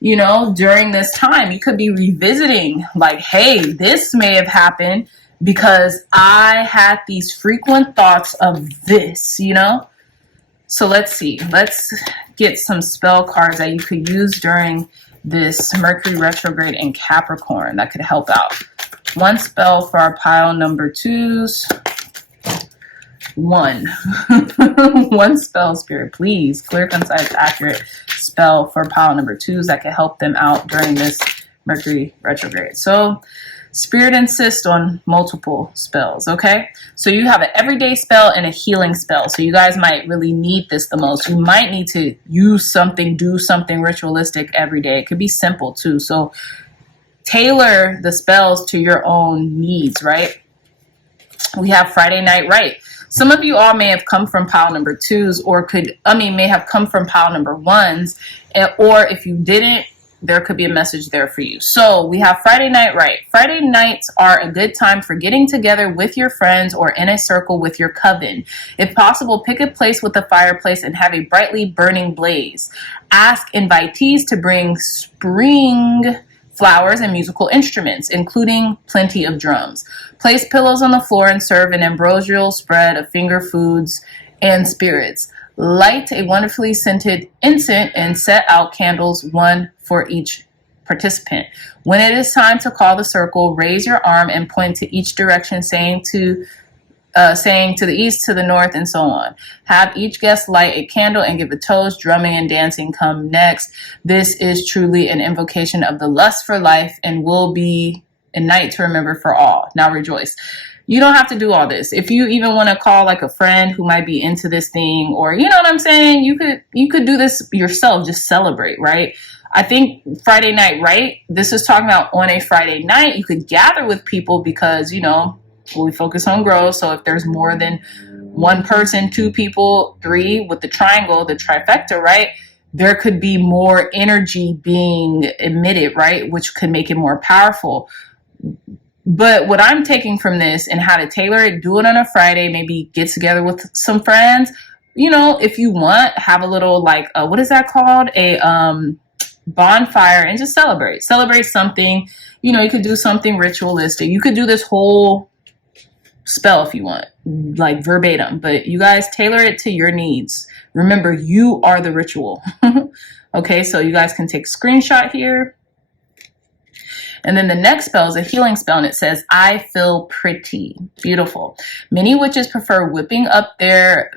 you know, during this time. You could be revisiting like, hey, this may have happened because I had these frequent thoughts of this, you know. So let's see. Let's get some spell cards that you could use during this Mercury retrograde in Capricorn that could help out. One spell for our pile number 2s. One. One spell, Spirit, please. Clear, concise, accurate spell for pile number 2s that could help them out during this Mercury retrograde. So Spirit insists on multiple spells, okay? So you have an everyday spell and a healing spell. So you guys might really need this the most. You might need to use something, do something ritualistic every day. It could be simple too. So tailor the spells to your own needs, right? We have Friday Night Right. Some of you all may have come from pile number 2s or may have come from pile number 1s. Or if you didn't, there could be a message there for you. So we have Friday Night Right. Friday nights are a good time for getting together with your friends or in a circle with your coven. If possible, pick a place with a fireplace and have a brightly burning blaze. Ask invitees to bring spring flowers and musical instruments, including plenty of drums. Place pillows on the floor and serve an ambrosial spread of finger foods and spirits. Light a wonderfully scented incense and set out candles, one for each participant. When it is time to call the circle, raise your arm and point to each direction, saying to the east, to the north, and so on. Have each guest light a candle and give a toast. Drumming and dancing come next. This is truly an invocation of the lust for life and will be a night to remember for all. Now rejoice. You don't have to do all this. If you even want to call like a friend who might be into this thing, or you know what I'm saying, you could do this yourself. Just celebrate, right? I think Friday Night Right, this is talking about on a Friday night, you could gather with people because, you know, we focus on growth. So if there's more than one person, 2 people, 3 with the triangle, the trifecta, right? There could be more energy being emitted, right? Which could make it more powerful. But what I'm taking from this and how to tailor it, do it on a Friday, maybe get together with some friends. You know, if you want, have a little like, what is that called? A bonfire, and just celebrate something. You know, you could do something ritualistic. You could do this whole spell if you want, like verbatim, but you guys tailor it to your needs. Remember, you are the ritual. Okay, so you guys can take a screenshot here. And then the next spell is a healing spell, and it says, I feel pretty. Beautiful. Many witches prefer whipping up their,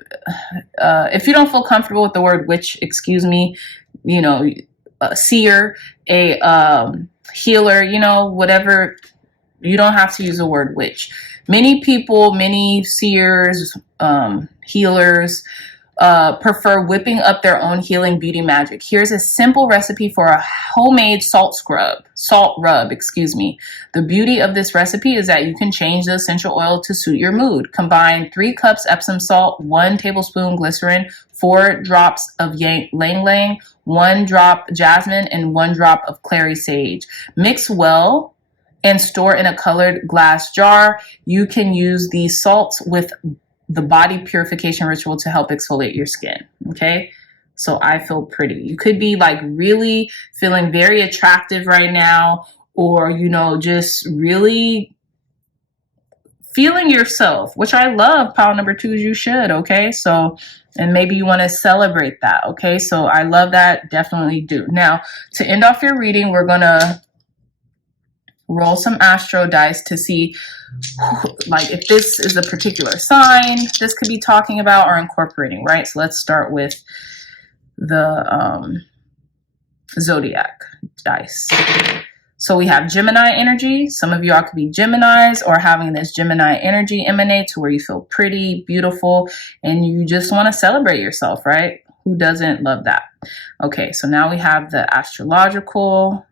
if you don't feel comfortable with the word witch, excuse me, you know, a seer, a healer, you know, whatever. You don't have to use the word witch. Many people, many seers, healers, prefer whipping up their own healing beauty magic. Here's a simple recipe for a homemade salt rub, excuse me. The beauty of this recipe is that you can change the essential oil to suit your mood. Combine 3 cups Epsom salt, 1 tablespoon glycerin, 4 drops of ylang ylang, 1 drop jasmine, and 1 drop of clary sage. Mix well and store in a colored glass jar. You can use these salts with the body purification ritual to help exfoliate your skin. Okay, so I feel pretty. You could be like really feeling very attractive right now, or, you know, just really feeling yourself, which I love. Pile number 2s, you should. Okay, so, and maybe you want to celebrate that. Okay, so I love that. Definitely do. Now, to end off your reading, we're going to roll some astro dice to see like if this is a particular sign this could be talking about or incorporating, right? So let's start with the zodiac dice. So we have Gemini energy. Some of y'all could be Geminis or having this Gemini energy emanate to where you feel pretty, beautiful, and you just want to celebrate yourself, right? Who doesn't love that? Okay, so now we have the astrological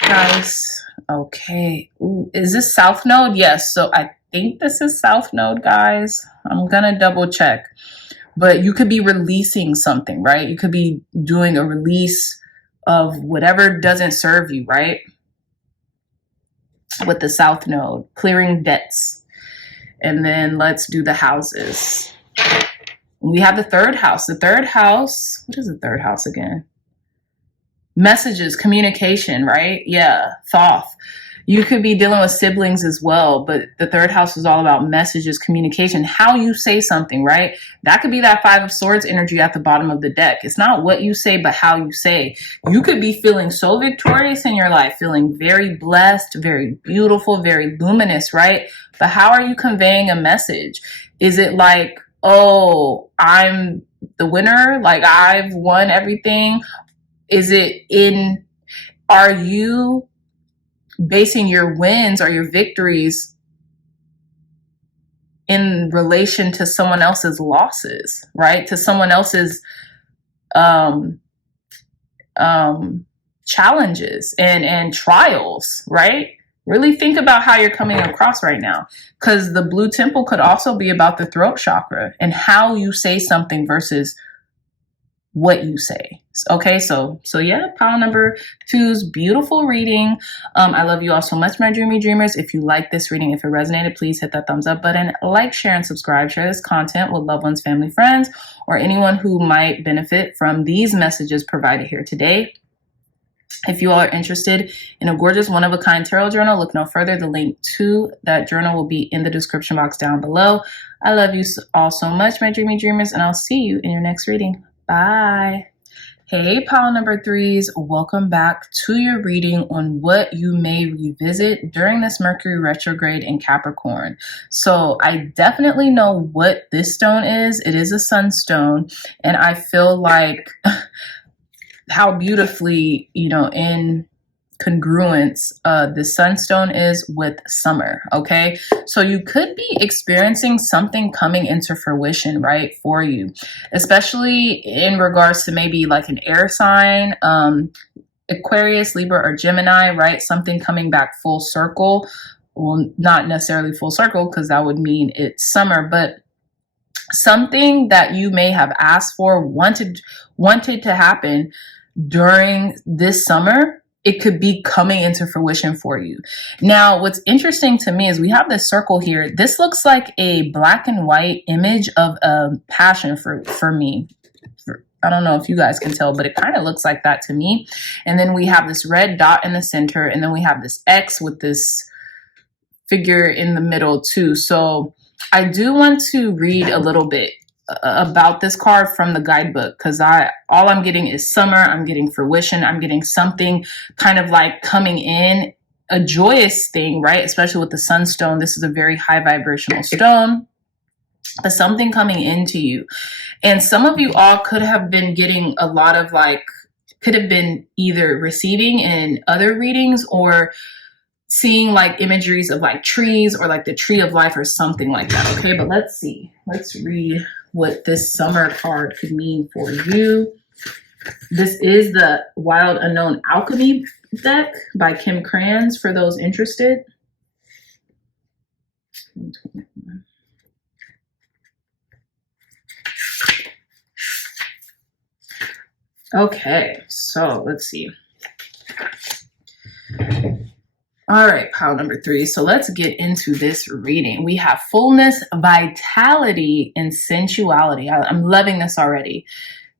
dice. Okay. Ooh, is this South Node? Yes. So I think this is South Node, guys. I'm going to double check. But you could be releasing something, right? You could be doing a release of whatever doesn't serve you, right? With the South Node, clearing debts. And then let's do the houses. We have the 3rd house. The 3rd house, what is the 3rd house again? Messages, communication, right? Yeah, Thoth. You could be dealing with siblings as well, but the third house is all about messages, communication, how you say something, right? That could be that Five of Swords energy at the bottom of the deck. It's not what you say, but how you say. You could be feeling so victorious in your life, feeling very blessed, very beautiful, very luminous, right? But how are you conveying a message? Is it like, oh, I'm the winner, like I've won everything? Is it in, are you basing your wins or your victories in relation to someone else's losses, right? To someone else's challenges and trials, right? Really think about how you're coming across right now, because the blue temple could also be about the throat chakra and how you say something versus what you say. Okay, so yeah, pile number 2's beautiful reading. I love you all so much, my dreamy dreamers. If you like this reading, if it resonated, please hit that thumbs up button, like, share, and subscribe. Share this content with loved ones, family, friends, or anyone who might benefit from these messages provided here today. If you all are interested in a gorgeous one-of-a-kind tarot journal, look no further. The link to that journal will be in the description box down below. I love you all so much, my dreamy dreamers, and I'll see you in your next reading. Bye. Hey, pile number 3's, welcome back to your reading on what you may revisit during this Mercury retrograde in Capricorn. So I definitely know what this stone is. It is a sunstone, and I feel like how beautifully, in congruence the sunstone is with summer. Okay, so you could be experiencing something coming into fruition, right, for you, especially in regards to maybe like an air sign, Aquarius, Libra, or Gemini, right? Something coming back full circle. Well, not necessarily full circle, because that would mean it's summer, but something that you may have asked for, wanted to happen during this summer, it could be coming into fruition for you. Now, what's interesting to me is we have this circle here. This looks like a black and white image of a passion fruit for me. I don't know if you guys can tell, but it kind of looks like that to me. And then we have this red dot in the center, and then we have this X with this figure in the middle too. So I do want to read a little bit about this card from the guidebook, because all I'm getting is summer. I'm getting fruition. I'm getting something kind of like coming in, a joyous thing, right? Especially with the sunstone. This is a very high vibrational stone, but something coming into you. And some of you all could have been getting a lot of could have been either receiving in other readings or seeing like imageries of like trees or like the tree of life or something like that. Okay, but let's see. Let's read what this summer card could mean for you. This is the Wild Unknown Alchemy deck by Kim Kranz for those interested. Okay, so let's see. All right, pile number 3. So let's get into this reading. We have fullness, vitality, and sensuality. I'm loving this already.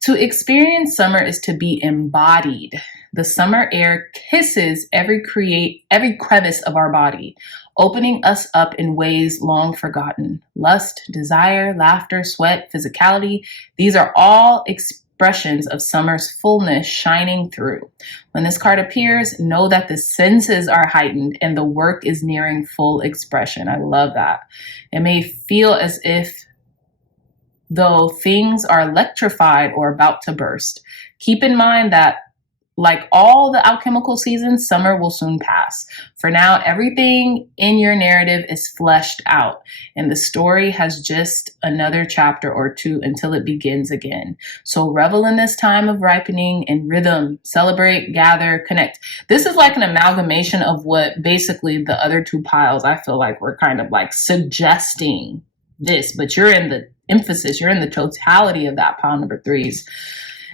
To experience summer is to be embodied. The summer air kisses every crevice of our body, opening us up in ways long forgotten. Lust, desire, laughter, sweat, physicality. These are all expressions of summer's fullness shining through. When this card appears, know that the senses are heightened and the work is nearing full expression. I love that. It may feel as if though things are electrified or about to burst. Keep in mind that like all the alchemical seasons, summer will soon pass. For now, everything in your narrative is fleshed out, and the story has just another chapter or two until it begins again. So revel in this time of ripening and rhythm. Celebrate, gather, connect. This is like an amalgamation of what basically the other two piles, I feel like we're kind of like suggesting this, but you're in the emphasis, you're in the totality of that pile number 3's.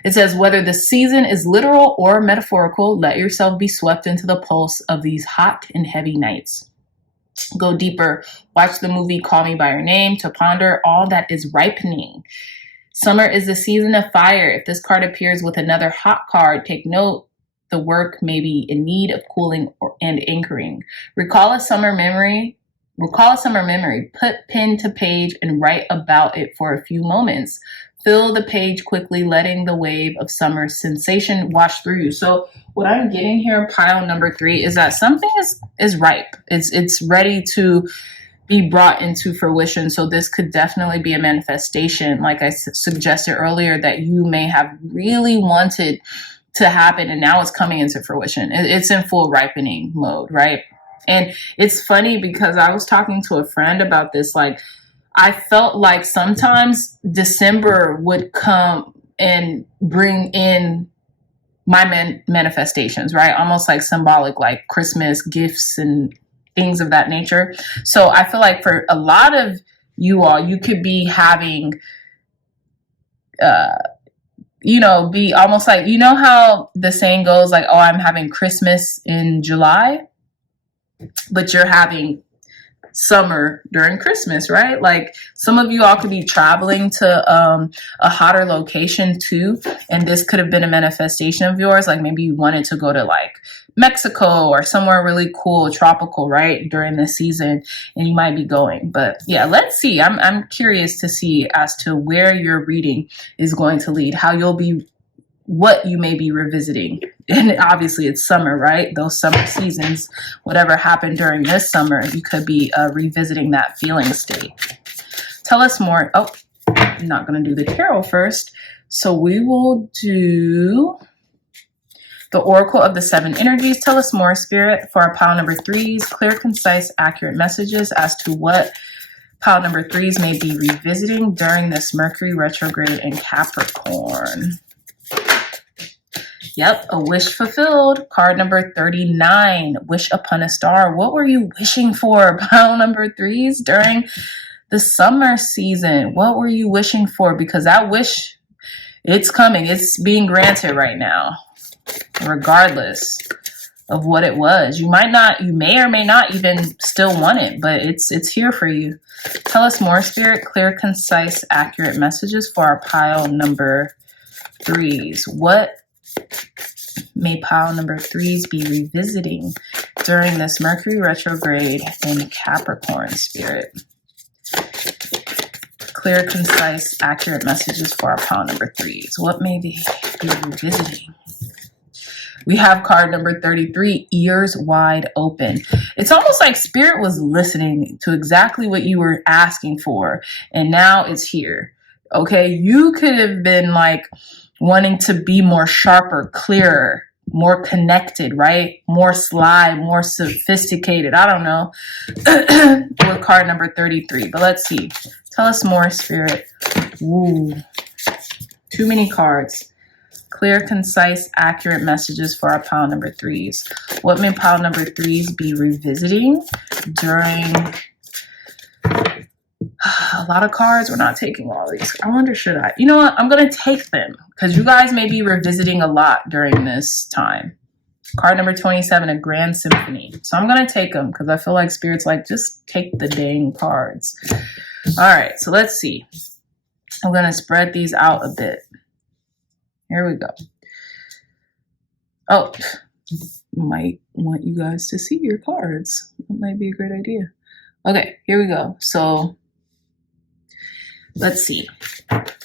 It says, whether the season is literal or metaphorical, let yourself be swept into the pulse of these hot and heavy nights. Go deeper. Watch the movie Call Me By Your Name to ponder all that is ripening. Summer is the season of fire. If this card appears with another hot card, take note the work may be in need of cooling and anchoring. Recall a summer memory. Put pen to page and write about it for a few moments. Fill the page quickly, letting the wave of summer sensation wash through you. So what I'm getting here, pile number 3, is that something is ripe. It's ready to be brought into fruition. So this could definitely be a manifestation, like I suggested earlier, that you may have really wanted to happen, and now it's coming into fruition. It's in full ripening mode, right? And it's funny because I was talking to a friend about this. Like, I felt like sometimes December would come and bring in my manifestations, right? Almost like symbolic, like Christmas gifts and things of that nature. So I feel like for a lot of you all, you could be having, be almost like, you know how the saying goes, like, oh, I'm having Christmas in July, but you're having summer during Christmas, right? Like, some of you all could be traveling to a hotter location too, and this could have been a manifestation of yours. Like, maybe you wanted to go to like Mexico or somewhere really cool, tropical, right, during this season, and you might be going. But yeah, let's see. I'm curious to see as to where your reading is going to lead, what you may be revisiting. And obviously it's summer, right? Those summer seasons, whatever happened during this summer, you could be revisiting that feeling state. Tell us more. Oh, I'm not going to do the tarot first. So we will do the Oracle of the 7 Energies. Tell us more, Spirit, for our pile number 3s. Clear, concise, accurate messages as to what pile number 3s may be revisiting during this Mercury retrograde in Capricorn. Yep, a wish fulfilled. Card number 39, wish upon a star. What were you wishing for, pile number 3s, during the summer season? What were you wishing for? Because that wish, it's coming. It's being granted right now, regardless of what it was. You may or may not even still want it, but it's here for you. Tell us more, Spirit. Clear, concise, accurate messages for our pile number 3s. What may pile number 3s be revisiting during this Mercury retrograde in Capricorn, Spirit? Clear, concise, accurate messages for our pile number 3s. What may they be revisiting? We have card number 33, ears wide open. It's almost like Spirit was listening to exactly what you were asking for, and now it's here. Okay, you could have been like wanting to be more sharper, clearer, more connected, right? More sly, more sophisticated. I don't know. With card number 33. But let's see. Tell us more, Spirit. Ooh. Too many cards. Clear, concise, accurate messages for our pile number 3s. What may pile number 3s be revisiting during... A lot of cards. We're not taking all these. I wonder, should I? You know what? I'm going to take them because you guys may be revisiting a lot during this time. Card number 27, a grand symphony. So I'm going to take them because I feel like Spirit's like, just take the dang cards. All right. So let's see. I'm going to spread these out a bit. Here we go. Oh, might want you guys to see your cards. That might be a great idea. Okay, here we go. So let's see.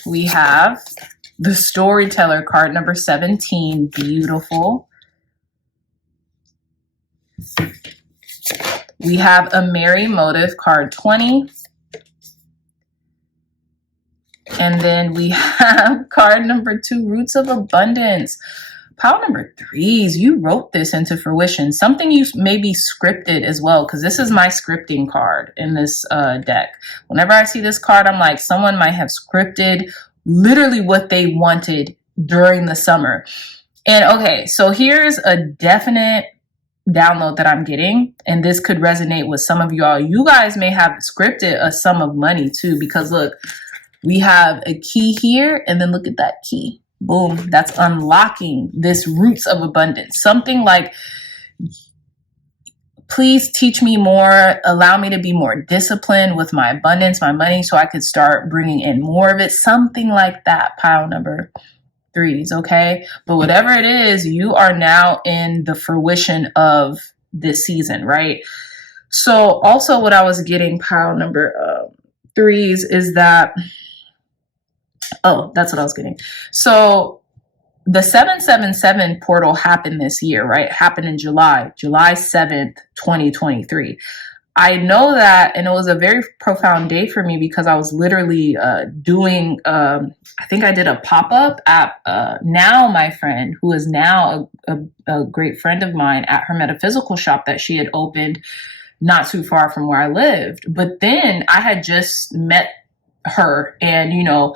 We have the Storyteller card number 17. Beautiful. We have a Merry Motive card 20. And then we have card number 2, Roots of Abundance. Pile number 3s, you wrote this into fruition. Something you maybe scripted as well, because this is my scripting card in this deck. Whenever I see this card, I'm like, someone might have scripted literally what they wanted during the summer. And okay, so here's a definite download that I'm getting, and this could resonate with some of y'all. You guys may have scripted a sum of money too, because look, we have a key here, and then look at that key. Boom, that's unlocking this roots of abundance. Something like, please teach me more, allow me to be more disciplined with my abundance, my money, so I could start bringing in more of it. Something like that, pile number threes, okay? But whatever it is, you are now in the fruition of this season, right? So also what I was getting, pile number threes, is that, oh, that's what I was getting. So the 777 portal happened this year, right? It happened in July 7th, 2023. I know that, and it was a very profound day for me because I was literally doing, I think I did a pop-up at Now, my friend, who is now a great friend of mine, at her metaphysical shop that she had opened not too far from where I lived. But then I had just met her and, you know,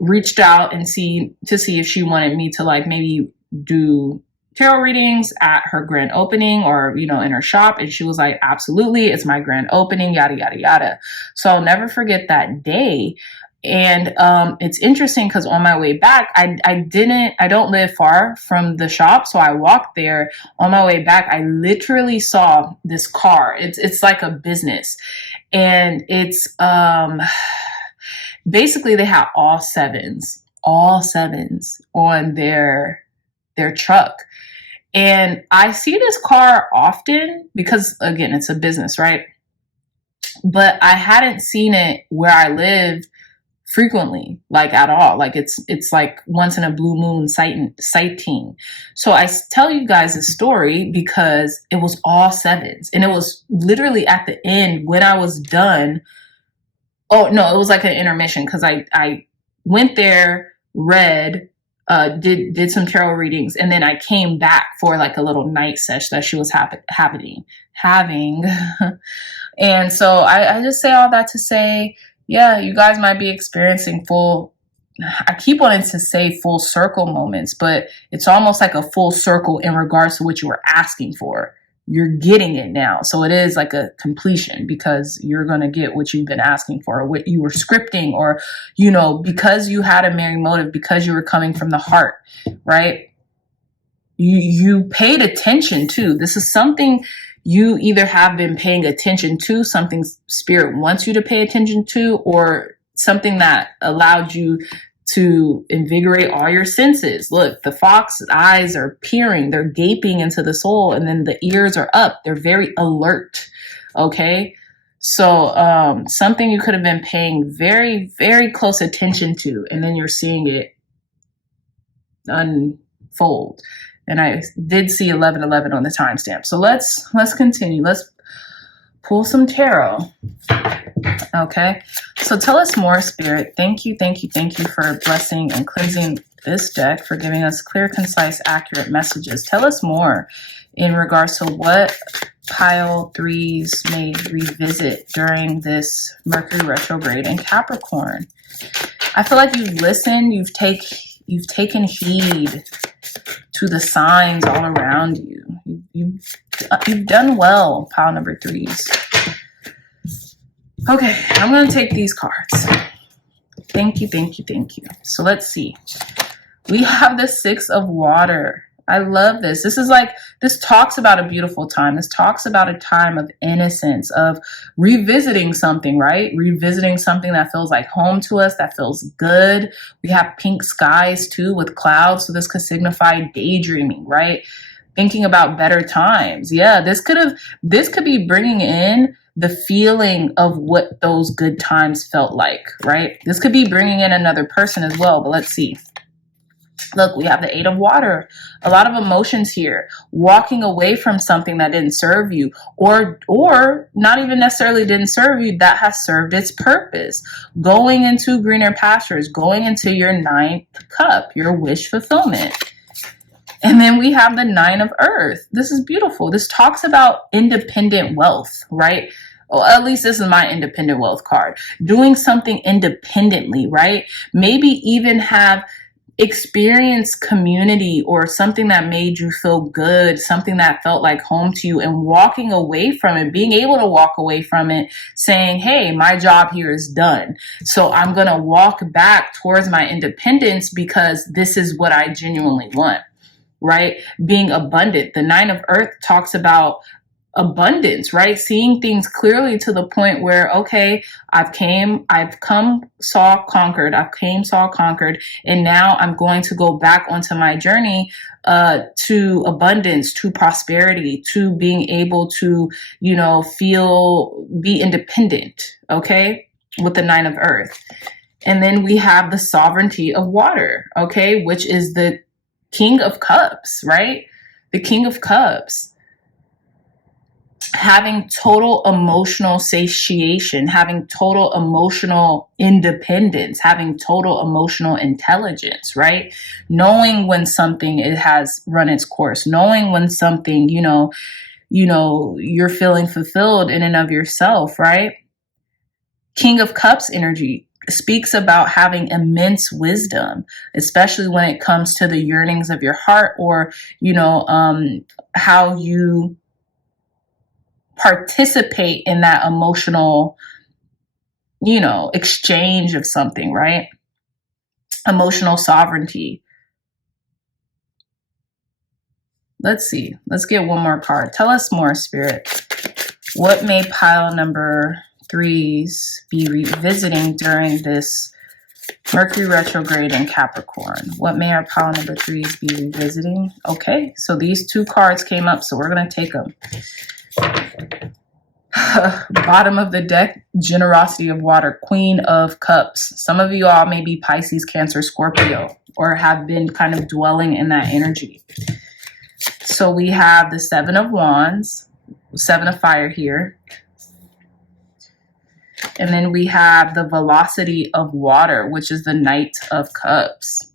reached out and see if she wanted me to like maybe do tarot readings at her grand opening or, you know, in her shop. And she was like, absolutely, it's my grand opening, yada, yada, yada. So I'll never forget that day. And it's interesting because on my way back, I don't live far from the shop. So I walked there. On my way back, I literally saw this car. It's like a business. And it's basically they have all sevens on their truck. And I see this car often because, again, it's a business, right? But I hadn't seen it where I lived frequently, like at all. Like it's like once in a blue moon sighting. So I tell you guys this story because it was all sevens. And it was literally at the end when I was done. Oh, no, it was like an intermission because I went there, read, did some tarot readings, and then I came back for like a little night sesh that she was having. And so I just say all that to say, yeah, you guys might be experiencing I keep wanting to say full circle moments, but it's almost like a full circle in regards to what you were asking for. You're getting it now. So it is like a completion because you're going to get what you've been asking for, or what you were scripting, or, you know, because you had a merry motive, because you were coming from the heart, right? You paid attention to. This is something you either have been paying attention to, something spirit wants you to pay attention to, or something that allowed you to invigorate all your senses. Look, the fox eyes are peering, they're gaping into the soul, and then the ears are up. They're very alert. Okay. So something you could have been paying very, very close attention to, and then you're seeing it unfold. And I did see 1111 on the timestamp. So let's continue. Let's pull some tarot. Okay. So tell us more, Spirit. Thank you for blessing and cleansing this deck, for giving us clear, concise, accurate messages. Tell us more in regards to what pile threes may revisit during this Mercury retrograde in Capricorn. I feel like you've listened, you've taken heed to the signs all around you. You've done well, pile number threes. Okay, I'm going to take these cards. Thank you. So let's see. We have the Six of Water. I love this. This talks about a beautiful time. This talks about a time of innocence, of revisiting something, right? Revisiting something that feels like home to us, that feels good. We have pink skies too with clouds. So this could signify daydreaming, right? Thinking about better times. Yeah, this could be bringing in the feeling of what those good times felt like, right? This could be bringing in another person as well, but let's see. Look, we have the Eight of Water. A lot of emotions here. Walking away from something that didn't serve you, or not even necessarily didn't serve you, that has served its purpose. Going into greener pastures, going into your ninth cup, your wish fulfillment. And then we have the Nine of Earth. This is beautiful. This talks about independent wealth, right? Well, at least this is my independent wealth card. Doing something independently, right? Maybe even have experienced community or something that made you feel good, something that felt like home to you, and walking away from it, being able to walk away from it, saying, hey, my job here is done. So I'm going to walk back towards my independence because this is what I genuinely want, right? Being abundant. The Nine of Earth talks about abundance, right? Seeing things clearly to the point where, okay, I've come, saw, conquered, and now I'm going to go back onto my journey to abundance, to prosperity, to being able to, you know, be independent, okay, with the Nine of Earth. And then we have the sovereignty of water, okay, which is the King of Cups, right? The King of Cups. Having total emotional satiation, having total emotional independence, having total emotional intelligence, right? Knowing when something it has run its course, knowing when something, you know, you're feeling fulfilled in and of yourself, right? King of Cups energy speaks about having immense wisdom, especially when it comes to the yearnings of your heart, or, you know, how you participate in that emotional, you know, exchange of something, right? Emotional sovereignty. Let's see. Let's get one more card. Tell us more, Spirit. What may pile number 3s be revisiting during this Mercury retrograde in Capricorn? What may our pile number 3s be revisiting? Okay, so these 2 cards came up, so we're going to take them. Bottom of the deck, generosity of water, Queen of Cups. Some of you all may be Pisces, Cancer, Scorpio, or have been kind of dwelling in that energy. So we have the 7 of Wands, 7 of Fire here. And then we have the velocity of water, which is the Knight of Cups.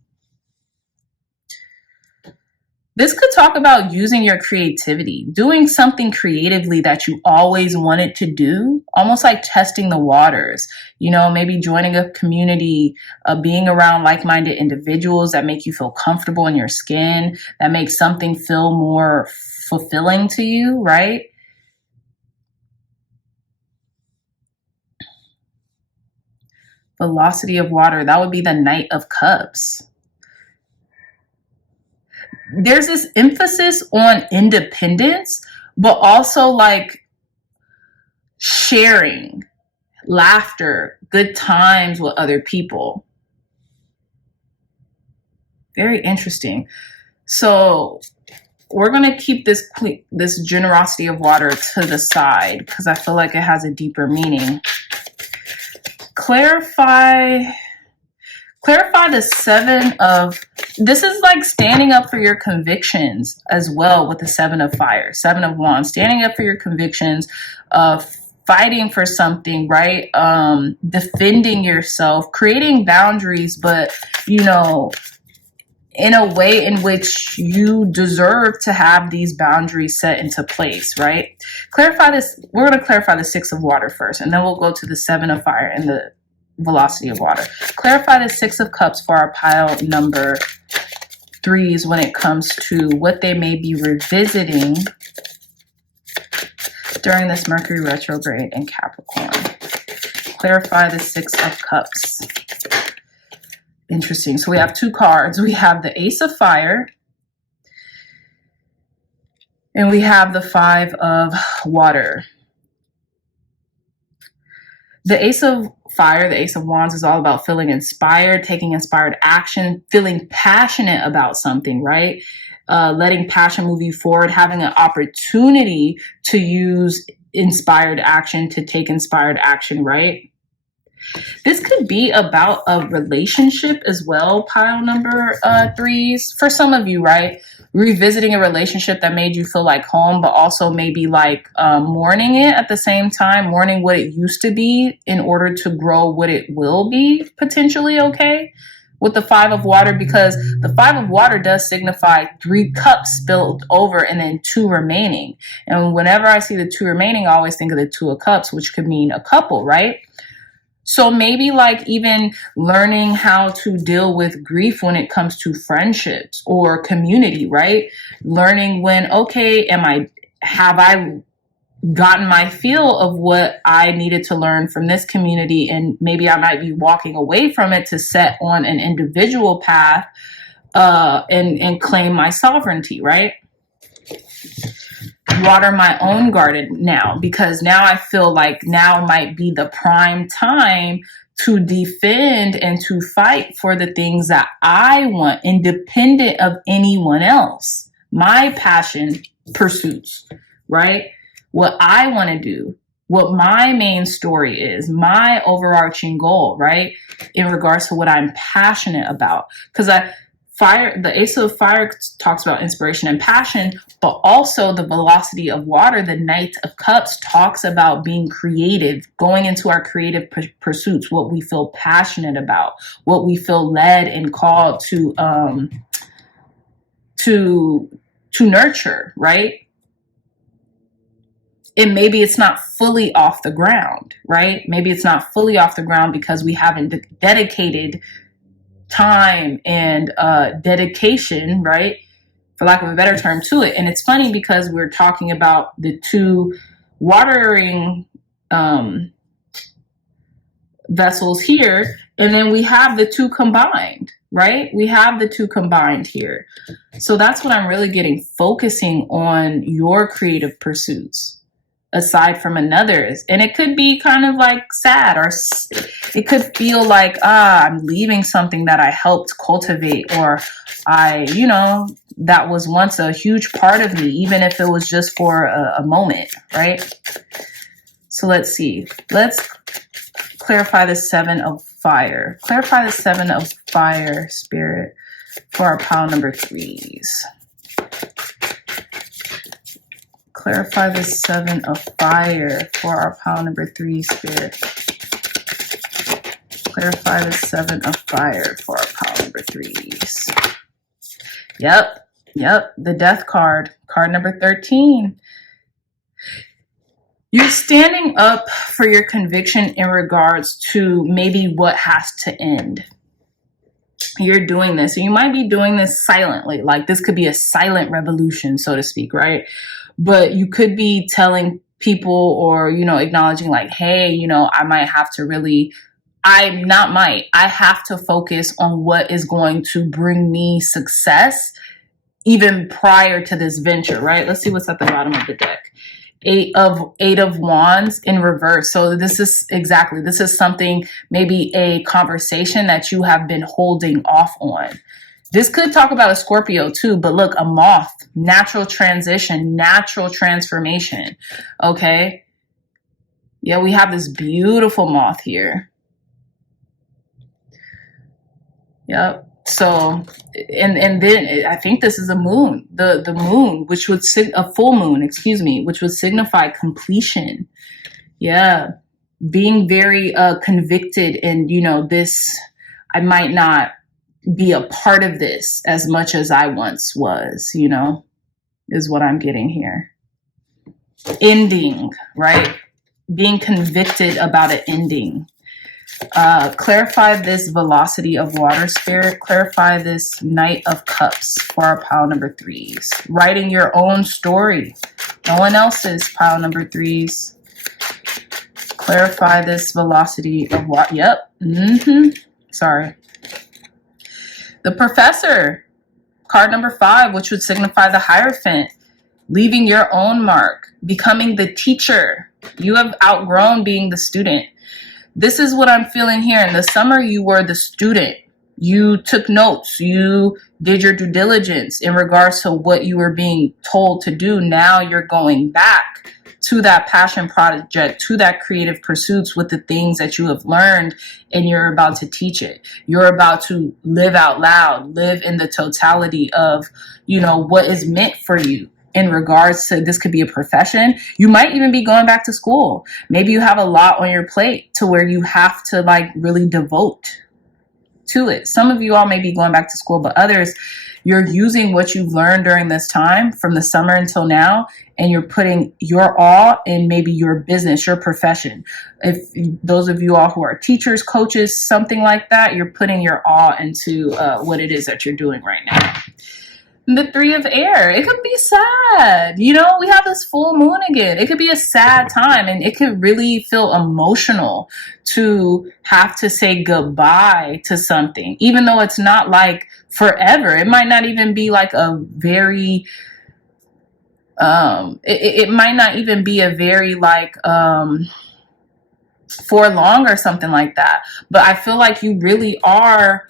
This could talk about using your creativity, doing something creatively that you always wanted to do, almost like testing the waters, you know, maybe joining a community, being around like-minded individuals that make you feel comfortable in your skin, that make something feel more fulfilling to you, right? Velocity of water, that would be the Knight of Cups. There's this emphasis on independence, but also like sharing, laughter, good times with other people. Very interesting. So we're going to keep this generosity of water to the side because I feel like it has a deeper meaning. Clarify the 7 of, this is like standing up for your convictions as well with the 7 of Fire, 7 of Wands, standing up for your convictions, fighting for something, right? Defending yourself, creating boundaries, but, you know, in a way in which you deserve to have these boundaries set into place, right? Clarify this. We're going to clarify the 6 of Water first, and then we'll go to the 7 of Fire and the velocity of water. Clarify the 6 of Cups for our pile number 3s when it comes to what they may be revisiting during this Mercury retrograde in Capricorn. Clarify the 6 of Cups. Interesting. So we have 2 cards. We have the Ace of Fire and we have the 5 of Water. The Ace of Fire, the Ace of Wands, is all about feeling inspired, taking inspired action, feeling passionate about something, right? Letting passion move you forward, having an opportunity to use inspired action, to take inspired action, right? This could be about a relationship as well, pile number 3s. For some of you, right? Revisiting a relationship that made you feel like home, but also maybe like mourning it at the same time, mourning what it used to be in order to grow what it will be potentially, okay? With the 5 of Water, because the 5 of Water does signify 3 cups spilled over and then 2 remaining. And whenever I see the 2 remaining, I always think of the 2 of Cups, which could mean a couple, right? So maybe like even learning how to deal with grief when it comes to friendships or community, right? Learning when, okay, have I gotten my feel of what I needed to learn from this community, and maybe I might be walking away from it to set on an individual path and claim my sovereignty, right? water my own garden now, because now I feel like now might be the prime time to defend and to fight for the things that I want, independent of anyone else. My passion pursuits, right? What I want to do, what my main story is, my overarching goal, right? In regards to what I'm passionate about. Because the Ace of Fire talks about inspiration and passion, but also the velocity of water, the Knight of Cups, talks about being creative, going into our creative pursuits, what we feel passionate about, what we feel led and called to nurture, right? And maybe it's not fully off the ground, right? Maybe it's not fully off the ground because we haven't dedicated time and dedication, right, for lack of a better term, to it. And it's funny because we're talking about the two watering vessels here, and then we have the two combined, right? We have the two combined here. So that's what I'm really getting, focusing on your creative pursuits aside from another's. And it could be kind of like sad, or it could feel like, I'm leaving something that I helped cultivate, or that was once a huge part of me, even if it was just for a moment, right? So let's see. Let's clarify the Seven of Fire. Clarify the Seven of Fire, Spirit, for our pile number 3s. Clarify the Seven of Fire for our pile number 3, Spirit. Clarify the Seven of Fire for our pile number 3s. Yep. The Death card. Card number 13. You're standing up for your conviction in regards to maybe what has to end. You're doing this. And you might be doing this silently. Like this could be a silent revolution, so to speak, right? But you could be telling people, or, acknowledging like, hey, I might have to really, I have to focus on what is going to bring me success even prior to this venture, right? Let's see what's at the bottom of the deck. Eight of Wands in reverse. So this is something, maybe a conversation that you have been holding off on. This could talk about a Scorpio too, but look, a moth, natural transition, natural transformation. Okay. Yeah, we have this beautiful moth here. Yep. So, and then I think this is a moon, the moon, which would a full moon, which would signify completion. Yeah. Being very convicted, and this, I might not be a part of this as much as I once was, is what I'm getting here. Ending, right? Being convicted about an ending. Clarify this velocity of water, Spirit. Clarify this Knight of Cups for our pile number 3s. Writing your own story. No one else's, pile number 3s. Clarify this velocity of water. Yep. Sorry. The Professor, card number 5, which would signify the Hierophant. Leaving your own mark. Becoming the teacher. You have outgrown being the student. This is what I'm feeling here. In the summer, you were the student. You took notes. You did your due diligence in regards to what you were being told to do. Now you're going back to that passion project, to that creative pursuits with the things that you have learned, and you're about to teach it. You're about to live out loud, live in the totality of, what is meant for you. In regards to, this could be a profession. You might even be going back to school. Maybe you have a lot on your plate to where you have to really devote to it. Some of you all may be going back to school, but others, you're using what you've learned during this time from the summer until now, and you're putting your all in maybe your business, your profession. If those of you all who are teachers, coaches, something like that, you're putting your all into what it is that you're doing right now. The Three of Air, it could be sad. We have this full moon again. It could be a sad time, and it could really feel emotional to have to say goodbye to something, even though it's not like forever. It might not even be like a very It might not even be a very like for long or something like that, but I feel like you really are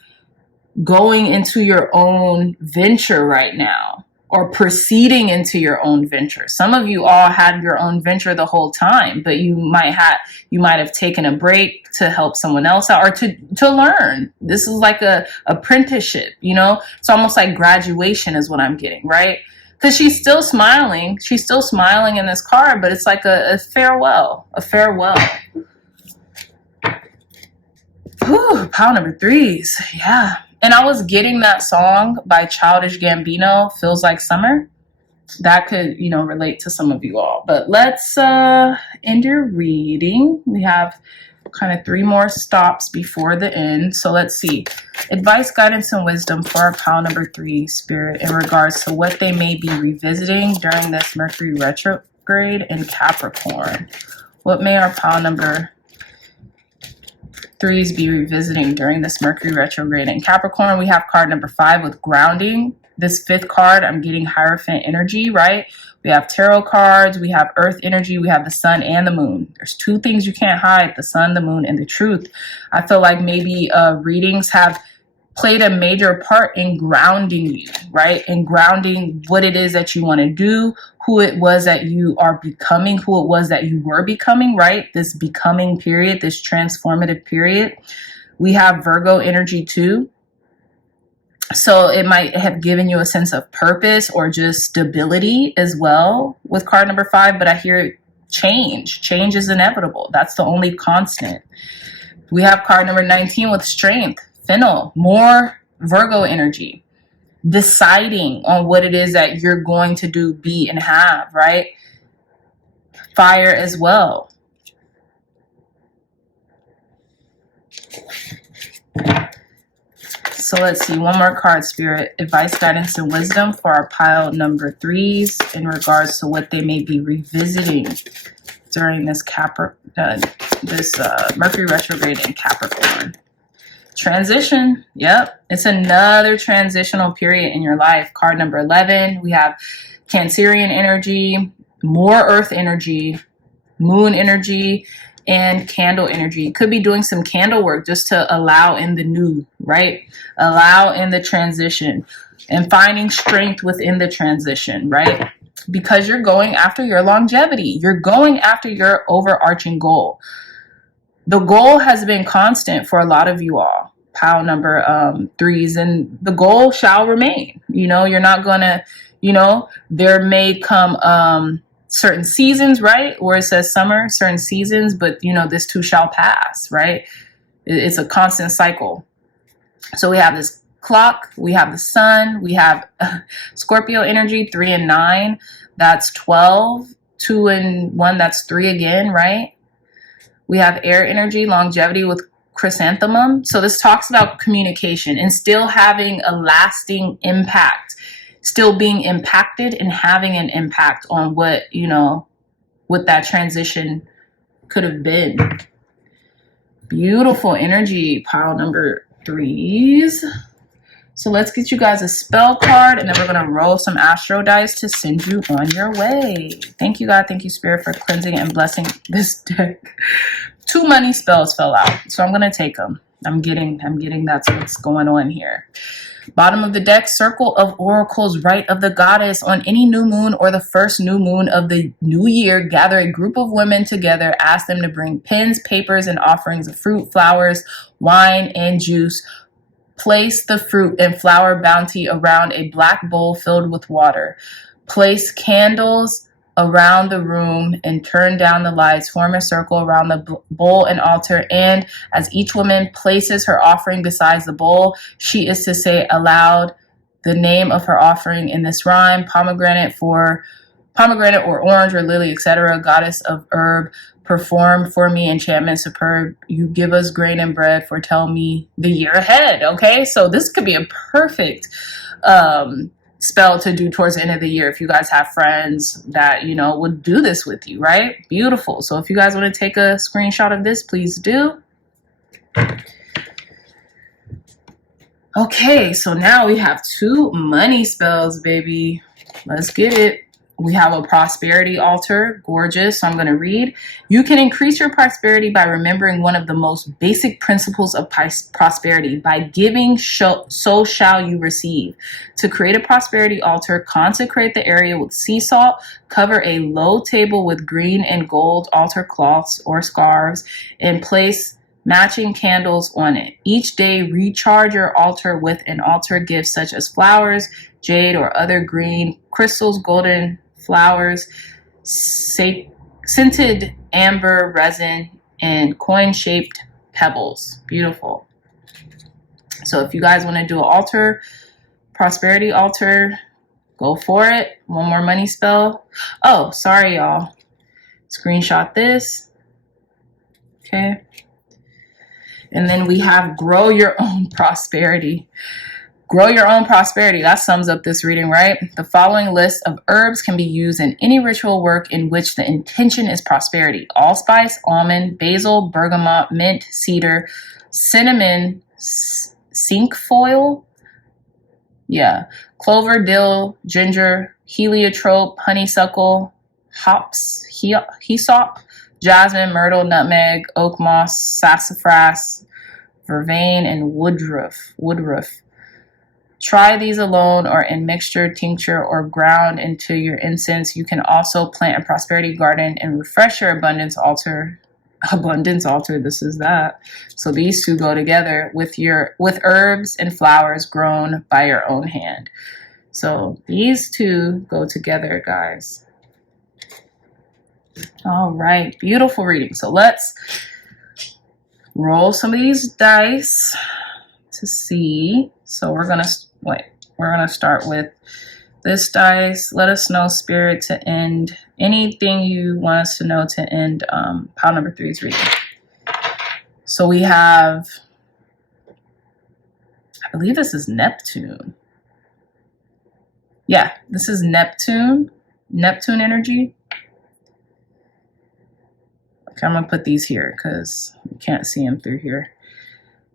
going into your own venture right now, or proceeding into your own venture. Some of you all had your own venture the whole time, but you might have taken a break to help someone else out, or to learn. This is like a apprenticeship, you know? It's almost like graduation is what I'm getting, right? Because she's still smiling. She's still smiling in this card, but it's like a farewell, a farewell. Whew, pile number 3s. Yeah. And I was getting that song by Childish Gambino, Feels Like Summer. That could, you know, relate to some of you all. But let's end your reading. We have kind of 3 more stops before the end. So let's see. Advice, guidance, and wisdom for our pile number 3, Spirit, in regards to what they may be revisiting during this Mercury retrograde in Capricorn. What may our pile number 3s be revisiting during this Mercury retrograde in Capricorn? We have card number 5 with grounding. This 5th card, I'm getting Hierophant energy, right? We have tarot cards, we have earth energy, we have the sun and the moon. There's 2 things you can't hide: the sun, the moon, and the truth. I feel like maybe readings have played a major part in grounding you, right? In grounding what it is that you want to do, who it was that you are becoming, who it was that you were becoming, right? This becoming period, this transformative period. We have Virgo energy too. So it might have given you a sense of purpose or just stability as well with card number 5. But I hear change. Change is inevitable. That's the only constant. We have card number 19 with strength. Fennel, more Virgo energy, deciding on what it is that you're going to do, be, and have, right? Fire as well. So let's see, one more card, Spirit. Advice, guidance, and wisdom for our pile number 3s in regards to what they may be revisiting during this Mercury retrograde in Capricorn. Transition. Yep. It's another transitional period in your life. Card number 11. We have Cancerian energy, more earth energy, moon energy, and candle energy. Could be doing some candle work just to allow in the new, right? Allow in the transition and finding strength within the transition, right? Because you're going after your longevity. You're going after your overarching goal. The goal has been constant for a lot of you all, pile number 3s, and the goal shall remain. You know, you're not going to, you know, there may come certain seasons, right, where it says summer, certain seasons, but, you know, this too shall pass, right? It's a constant cycle. So we have this clock, we have the sun, we have Scorpio energy, 3 and 9, that's 12, 2 and 1, that's 3 again, right? We have air energy, longevity with chrysanthemum. So this talks about communication and still having a lasting impact, still being impacted and having an impact on what, you know, what that transition could have been. Beautiful energy, pile number 3s. So let's get you guys a spell card, and then we're going to roll some astro dice to send you on your way. Thank you, God. Thank you, Spirit, for cleansing and blessing this deck. 2 money spells fell out, so I'm going to take them. I'm getting that's what's going on here. Bottom of the deck, Circle of Oracles, Right of the Goddess. On any new moon or the first new moon of the new year, gather a group of women together, ask them to bring pens, papers, and offerings of fruit, flowers, wine, and juice. Place the fruit and flower bounty around a black bowl filled with water. Place candles around the room and turn down the lights. Form a circle around the bowl and altar. And as each woman places her offering beside the bowl, she is to say aloud the name of her offering in this rhyme: pomegranate or orange or lily, etc. Goddess of herb, perform for me enchantment superb. You give us grain and bread, foretell me the year ahead. Okay, so this could be a perfect spell to do towards the end of the year if you guys have friends that, you know, would do this with you, right? Beautiful. So if you guys want to take a screenshot of this, please do. Okay, so now we have 2 money spells, baby. Let's get it. We have a prosperity altar, gorgeous. So I'm going to read. You can increase your prosperity by remembering one of the most basic principles of prosperity. By giving, so shall you receive. To create a prosperity altar, consecrate the area with sea salt, cover a low table with green and gold altar cloths or scarves, and place matching candles on it. Each day, recharge your altar with an altar gift such as flowers, jade, or other green crystals, golden flowers, scented amber resin, and coin-shaped pebbles. Beautiful. So if you guys want to do an altar, prosperity altar, go for it. One more money spell. Oh, sorry, y'all. Screenshot this. Okay. And then we have grow your own prosperity. Grow your own prosperity. That sums up this reading, right? The following list of herbs can be used in any ritual work in which the intention is prosperity: allspice, almond, basil, bergamot, mint, cedar, cinnamon, cinquefoil, clover, dill, ginger, heliotrope, honeysuckle, hops, hyssop, jasmine, myrtle, nutmeg, oak moss, sassafras, vervain, and woodruff. Try these alone or in mixture, tincture, or ground into your incense. You can also plant a prosperity garden and refresh your abundance altar. This is that. So these two go together with herbs and flowers grown by your own hand. So these two go together, guys. All right, beautiful reading. So let's roll some of these dice to see. So we're gonna start with this dice. Let us know, Spirit, to end anything you want us to know to end pile number 3's reading. So we have, I believe this is Neptune. Yeah, this is Neptune energy. Okay, I'm gonna put these here because you can't see them through here.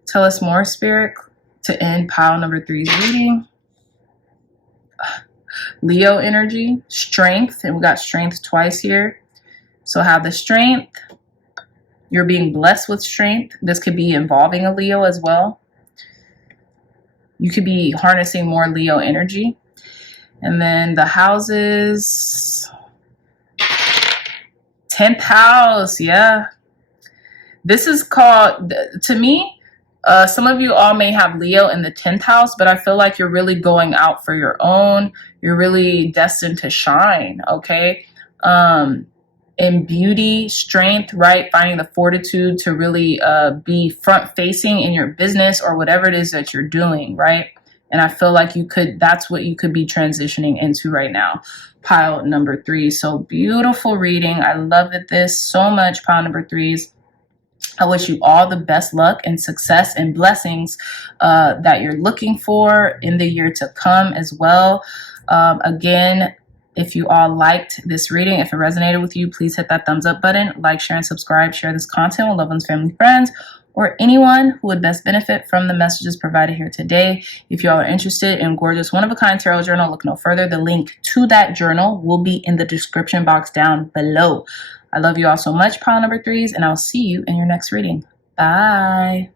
Tell us more, Spirit, to end pile number 3's reading. Leo energy, strength, and we got strength twice here. So have the strength. You're being blessed with strength. This could be involving a Leo as well. You could be harnessing more Leo energy. And then the houses, 10th house, yeah. This is called, to me, some of you all may have Leo in the 10th house, but I feel like you're really going out for your own. You're really destined to shine, okay? In beauty, strength, right? Finding the fortitude to really be front-facing in your business or whatever it is that you're doing, right? And I feel like that's what you could be transitioning into right now. Pile number 3. So beautiful reading. I love this so much, pile number 3's. I wish you all the best luck and success and blessings that you're looking for in the year to come as well. Again, if you all liked this reading, if it resonated with you, please hit that thumbs up button, like, share, and subscribe. Share this content with loved ones, family, friends, or anyone who would best benefit from the messages provided here today. If you all are interested in gorgeous one-of-a-kind tarot journal, look no further. The link to that journal will be in the description box down below. I love you all so much, pile number 3's, and I'll see you in your next reading. Bye.